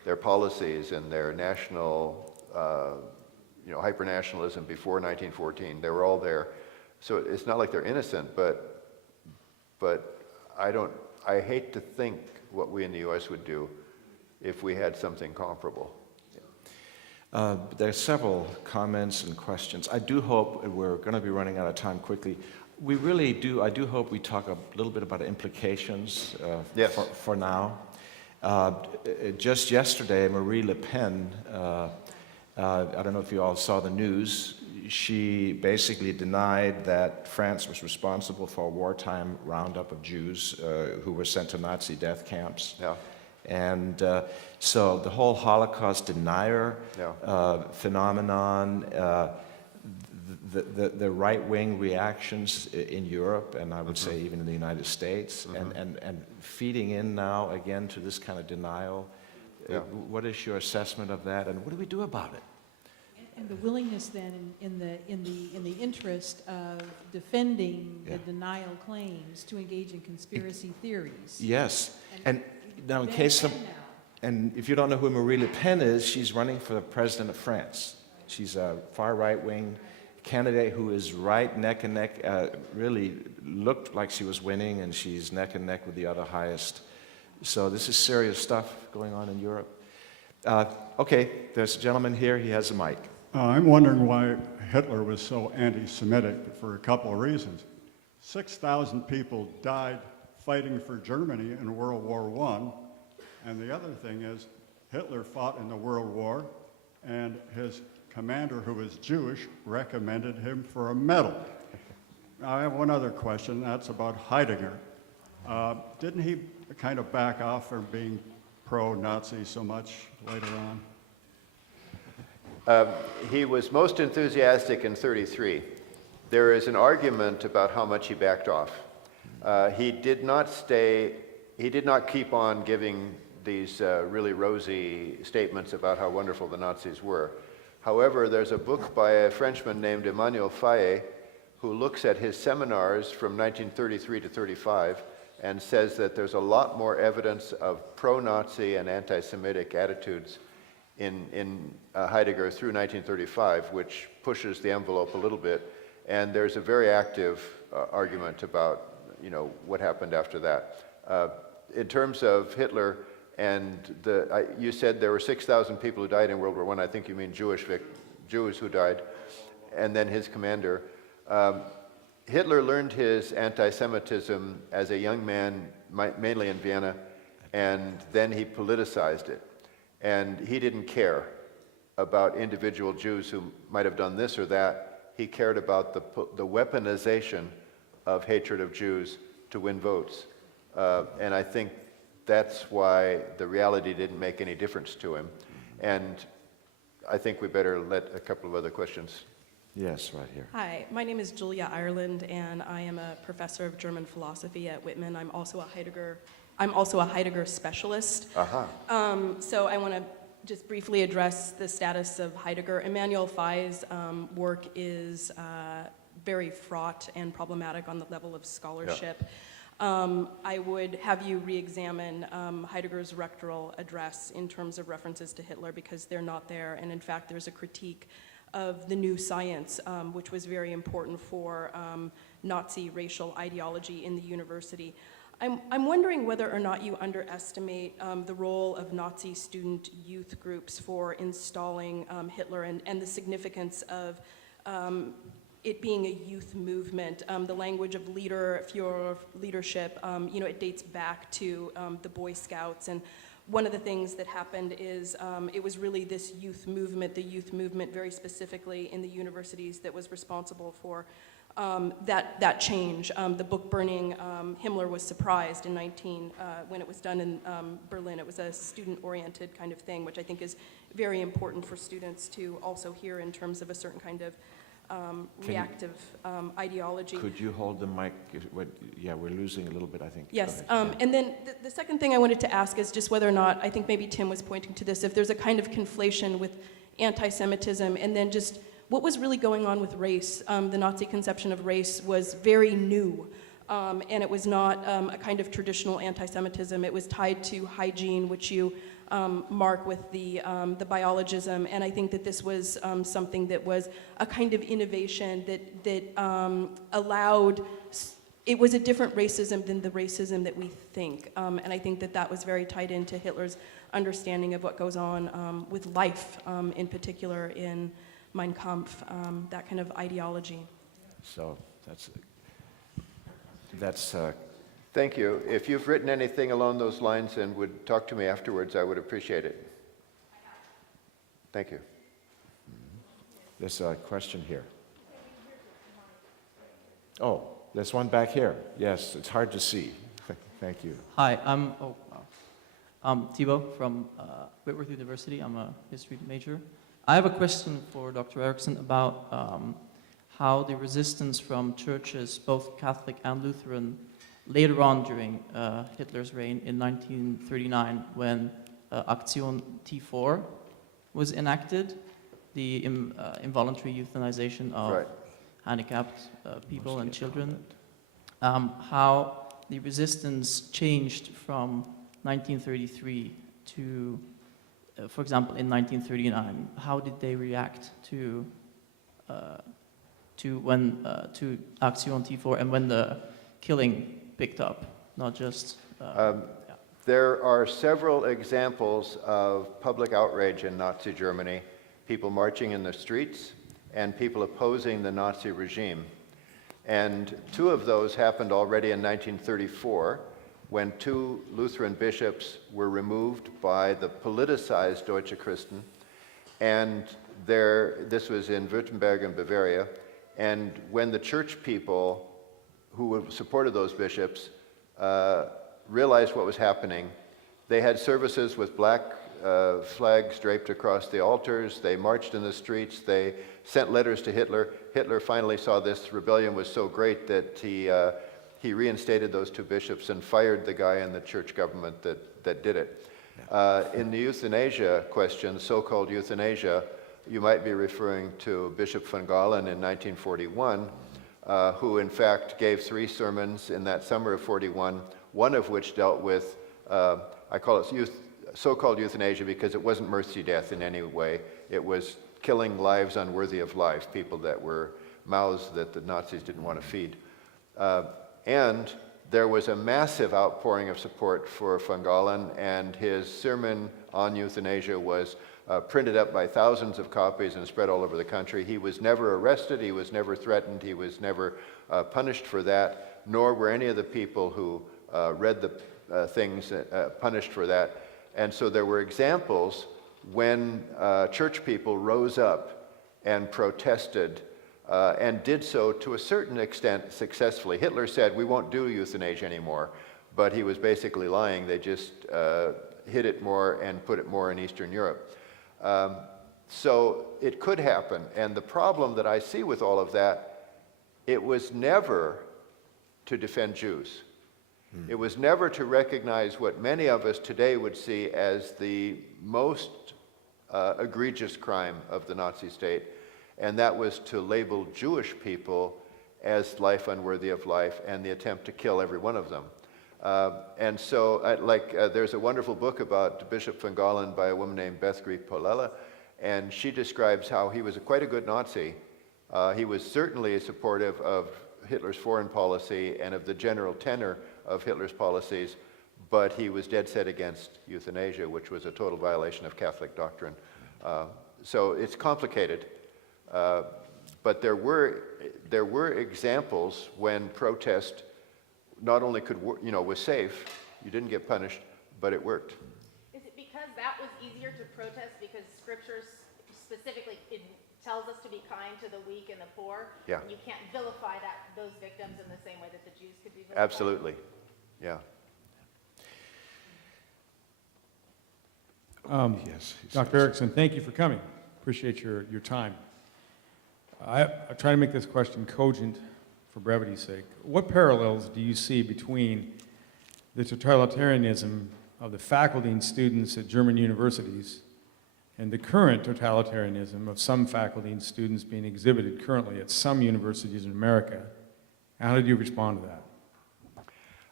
their policies and their national, hyper-nationalism before 1914. They were all there. So it's not like they're innocent, but I hate to think what we in the U.S. would do if we had something comparable. There are several comments and questions. I do hope, we're going to be running out of time quickly, we really do, I do hope we talk a little bit about implications Yes. for now. Just yesterday, Marie Le Pen, I don't know if you all saw the news, she basically denied that France was responsible for a wartime roundup of Jews who were sent to Nazi death camps. Yeah. And so the whole Holocaust denier phenomenon, the right-wing reactions in Europe, and I would say even in the United States, and feeding in now again to this kind of denial. What is your assessment of that, and what do we do about it? And the willingness then, in the interest of defending the denial claims, to engage in conspiracy theories. Yes, and now in case some, and if you don't know who Marie Le Pen is, she's running for the president of France. She's a far right-wing candidate who is right neck and neck, really looked like she was winning, and she's neck and neck with the other highest. So this is serious stuff going on in Europe. Okay, there's a gentleman here, he has a mic. I'm wondering why Hitler was so anti-Semitic for a couple of reasons. 6,000 people died fighting for Germany in World War I, and the other thing is Hitler fought in the World War, and his commander, who was Jewish, recommended him for a medal. Now, I have one other question, that's about Heidegger. Didn't he kind of back off from being pro-Nazi so much later on? He was most enthusiastic in 1933. There is an argument about how much he backed off. He did not keep on giving these really rosy statements about how wonderful the Nazis were. However, there's a book by a Frenchman named Emmanuel Faye who looks at his seminars from 1933 to 35 and says that there's a lot more evidence of pro-Nazi and anti-Semitic attitudes in Heidegger through 1935, which pushes the envelope a little bit. And there's a very active argument about, what happened after that. In terms of Hitler, and you said there were 6,000 people who died in World War I. I think you mean Jews who died, and then his commander. Hitler learned his anti-Semitism as a young man, mainly in Vienna, and then he politicized it. And he didn't care about individual Jews who might have done this or that. He cared about the weaponization of hatred of Jews to win votes. And I think that's why the reality didn't make any difference to him. And I think we better let a couple of other questions. Yes, right here. Hi, my name is Julia Ireland, and I am a professor of German philosophy at Whitman. I'm also a Heidegger specialist. So I want to just briefly address the status of Heidegger. Emmanuel Faye's work is very fraught and problematic on the level of scholarship. I would have you re-examine Heidegger's rectoral address in terms of references to Hitler, because they're not there, and in fact there's a critique of the new science, which was very important for Nazi racial ideology in the university. I'm wondering whether or not you underestimate the role of Nazi student youth groups for installing Hitler, and the significance of it being a youth movement. The language of leadership, it dates back to the Boy Scouts, and one of the things that happened is it was really this youth movement, the youth movement very specifically in the universities, that was responsible for that change. The book burning, Himmler was surprised in when it was done in Berlin. It was a student-oriented kind of thing, which I think is very important for students to also hear in terms of a certain kind of reactive ideology. Could you hold the mic? Yeah, we're losing a little bit, I think. Yes, and then the second thing I wanted to ask is just whether or not, I think maybe Tim was pointing to this, if there's a kind of conflation with anti-Semitism, and then just what was really going on with race. The Nazi conception of race was very new. And it was not a kind of traditional anti-Semitism. It was tied to hygiene, which you mark with the biologism. And I think that this was something that was a kind of innovation that allowed, it was a different racism than the racism that we think. And I think that that was very tied into Hitler's understanding of what goes on with life, in particular in Mein Kampf, that kind of ideology. So that's Thank you. If you've written anything along those lines and would talk to me afterwards, I would appreciate it. Thank you. there's a question here. Oh, there's one back here. Yes, it's hard to see. Thank you. Hi, I'm Thibaut from Whitworth University. I'm a history major. I have a question for Dr. Erickson about how the resistance from churches, both Catholic and Lutheran, later on during Hitler's reign in 1939, when Aktion T4 was enacted, the involuntary euthanization of Right. handicapped people and children, how the resistance changed from 1933 to, for example, in 1939. How did they react to Aktion T4 and when the killing picked up, not just. There are several examples of public outrage in Nazi Germany, people marching in the streets and people opposing the Nazi regime. And two of those happened already in 1934, when two Lutheran bishops were removed by the politicized Deutsche Christen. And this was in Württemberg and Bavaria. And when the church people who supported those bishops realized what was happening, they had services with black flags draped across the altars. They marched in the streets. They sent letters to Hitler. Hitler finally saw this rebellion was so great that he reinstated those two bishops and fired the guy in the church government that did it. In the euthanasia question, so-called euthanasia, you might be referring to Bishop von Galen in 1941, who in fact gave 3 sermons in that summer of 41, one of which dealt with, I call it so-called euthanasia because it wasn't mercy death in any way. It was killing lives unworthy of life, people that were mouths that the Nazis didn't want to feed. And there was a massive outpouring of support for von Galen, and his sermon on euthanasia was printed up by thousands of copies and spread all over the country. He was never arrested, he was never threatened, he was never punished for that, nor were any of the people who read the things punished for that. And so there were examples when church people rose up and protested and did so to a certain extent successfully. Hitler said, we won't do euthanasia anymore, but he was basically lying. They just hid it more and put it more in Eastern Europe. So it could happen. And the problem that I see with all of that, it was never to defend Jews. It was never to recognize what many of us today would see as the most egregious crime of the Nazi state, and that was to label Jewish people as life unworthy of life and the attempt to kill every one of them. And so, there's a wonderful book about Bishop von Galen by a woman named Beth Grieg-Polella, and she describes how he was quite a good Nazi. He was certainly supportive of Hitler's foreign policy and of the general tenor of Hitler's policies, but he was dead set against euthanasia, which was a total violation of Catholic doctrine. So it's complicated, but there were examples when protest not only was safe, you didn't get punished, but it worked. Is it because that was easier to protest because Scripture specifically it tells us to be kind to the weak and the poor? Yeah. And you can't vilify those victims in the same way that the Jews could be vilified? Absolutely, yeah. Yes. Dr. Erickson, thank you for coming. Appreciate your time. I try to make this question cogent for brevity's sake. What parallels do you see between the totalitarianism of the faculty and students at German universities and the current totalitarianism of some faculty and students being exhibited currently at some universities in America? How did you respond to that?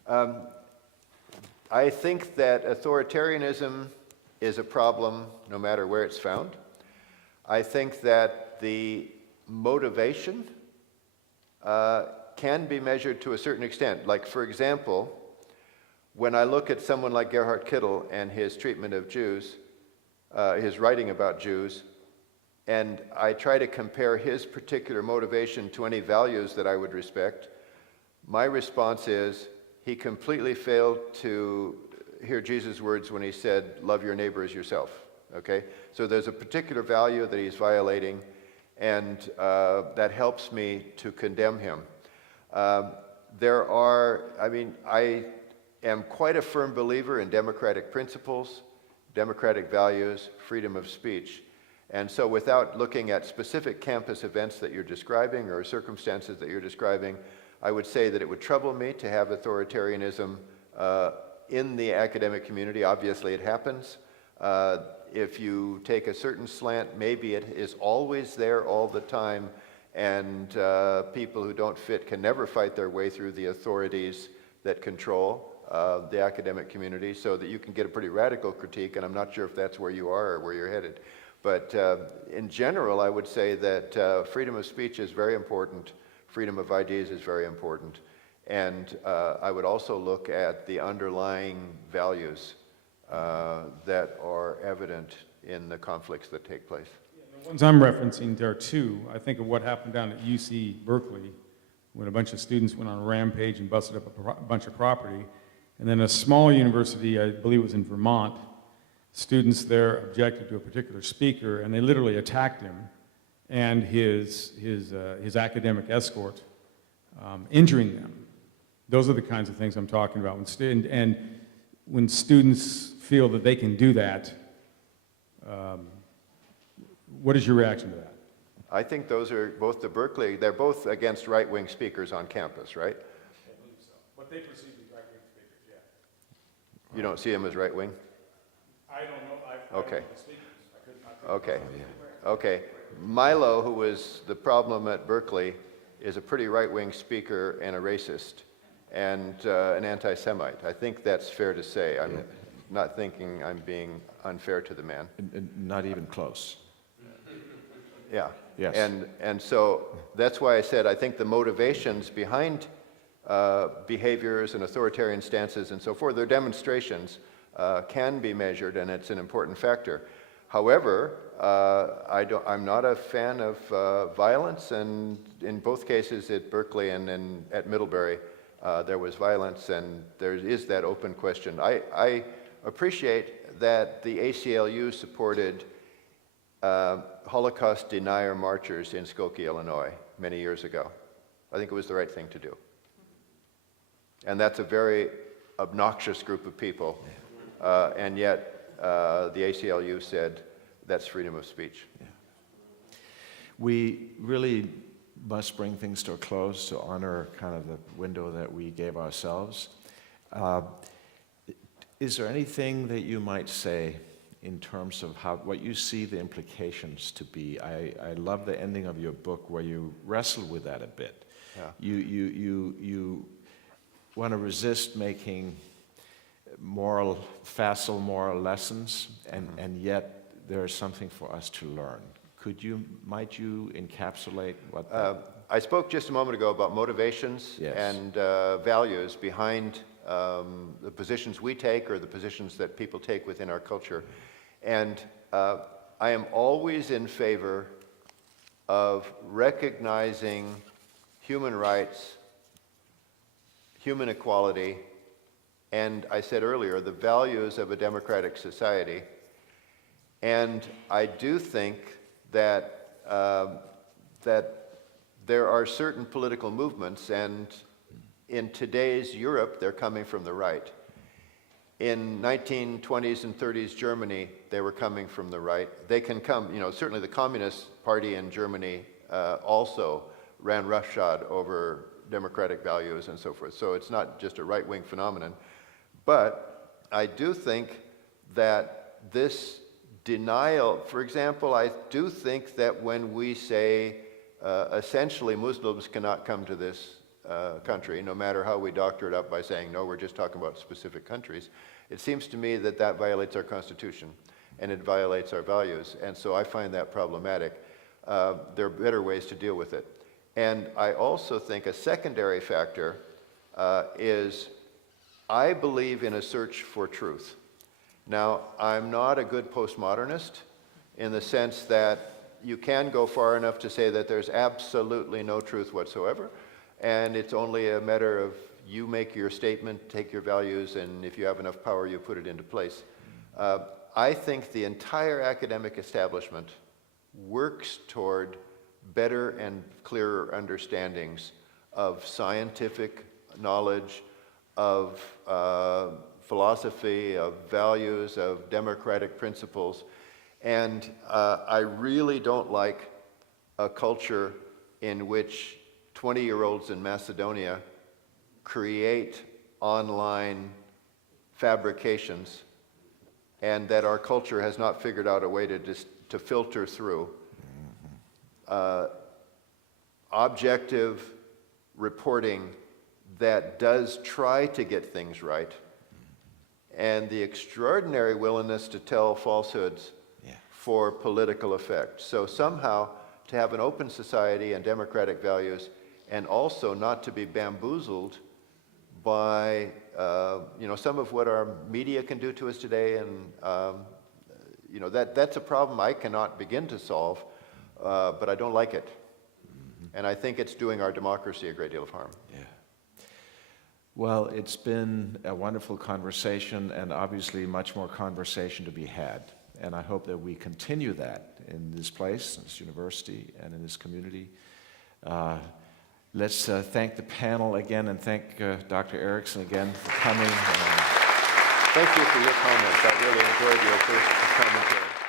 I think that authoritarianism is a problem no matter where it's found. I think that the motivation can be measured to a certain extent. Like, for example, when I look at someone like Gerhard Kittel and his treatment of Jews, his writing about Jews, and I try to compare his particular motivation to any values that I would respect, my response is he completely failed to hear Jesus' words when he said, love your neighbor as yourself, okay? So there's a particular value that he's violating, and that helps me to condemn him. I am quite a firm believer in democratic principles, democratic values, freedom of speech. And so without looking at specific campus events that you're describing or circumstances that you're describing, I would say that it would trouble me to have authoritarianism in the academic community. Obviously it happens. If you take a certain slant, maybe it is always there all the time, and people who don't fit can never fight their way through the authorities that control the academic community, so that you can get a pretty radical critique, and I'm not sure if that's where you are or where you're headed. But in general, I would say that freedom of speech is very important, freedom of ideas is very important, and I would also look at the underlying values that are evident in the conflicts that take place. The ones I'm referencing there too, I think of what happened down at UC Berkeley when a bunch of students went on a rampage and busted up a bunch of property. And then a small university, I believe it was in Vermont, students there objected to a particular speaker, and they literally attacked him and his academic escort, injuring them. Those are the kinds of things I'm talking about. When students feel that they can do that, what is your reaction to that? I think those are both the Berkeley, they're both against right-wing speakers on campus, right? I believe so. What they perceive as right-wing speakers, yeah. You don't see them as right-wing? I don't know. Okay. The speakers. I could not Okay. Okay. Milo, who was the problem at Berkeley, is a pretty right-wing speaker and a racist and an anti-Semite. I think that's fair to say. I'm not thinking I'm being unfair to the man. Not even close. Yeah. Yes. And so that's why I said I think the motivations behind behaviors and authoritarian stances and so forth, their demonstrations can be measured, and it's an important factor. However, I'm not a fan of violence, and in both cases at Berkeley and at Middlebury, there was violence, and there is that open question. I appreciate that the ACLU supported Holocaust denier marchers in Skokie, Illinois, many years ago. I think it was the right thing to do. And that's a very obnoxious group of people, and yet the ACLU said that's freedom of speech. Yeah. We really must bring things to a close to honor kind of the window that we gave ourselves. Is there anything that you might say in terms of what you see the implications to be? I love the ending of your book where you wrestle with that a bit. Yeah. You want to resist making facile moral lessons, and yet there is something for us to learn. Might you encapsulate what I spoke just a moment ago about motivations Yes. and values behind the positions we take or the positions that people take within our culture. And I am always in favor of recognizing human rights, human equality, and I said earlier, the values of a democratic society. And I do think that that there are certain political movements, and in today's Europe, they're coming from the right. In 1920s and 30s Germany, they were coming from the right. They can come, certainly the Communist Party in Germany also ran roughshod over democratic values and so forth. So it's not just a right-wing phenomenon. But I do think that this denial, for example, I do think that when we say essentially Muslims cannot come to this country, no matter how we doctor it up by saying, no, we're just talking about specific countries, it seems to me that that violates our Constitution and it violates our values. And so I find that problematic. There are better ways to deal with it. And I also think a secondary factor is I believe in a search for truth. Now, I'm not a good postmodernist in the sense that you can go far enough to say that there's absolutely no truth whatsoever, and it's only a matter of you make your statement, take your values, and if you have enough power, you put it into place. I think the entire academic establishment works toward better and clearer understandings of scientific knowledge, of philosophy, of values, of democratic principles. And I really don't like a culture in which 20-year-olds in Macedonia create online fabrications, and that our culture has not figured out a way to filter through objective reporting that does try to get things right, and the extraordinary willingness to tell falsehoods for political effect. So somehow to have an open society and democratic values, and also not to be bamboozled by some of what our media can do to us today, and that's a problem I cannot begin to solve, but I don't like it. And I think it's doing our democracy a great deal of harm. Yeah. Well, it's been a wonderful conversation, and obviously much more conversation to be had. And I hope that we continue that in this place, in this university, and in this community. Let's thank the panel again, and thank Dr. Ericksen again for coming. Thank you for your comments. I really enjoyed your first commentary.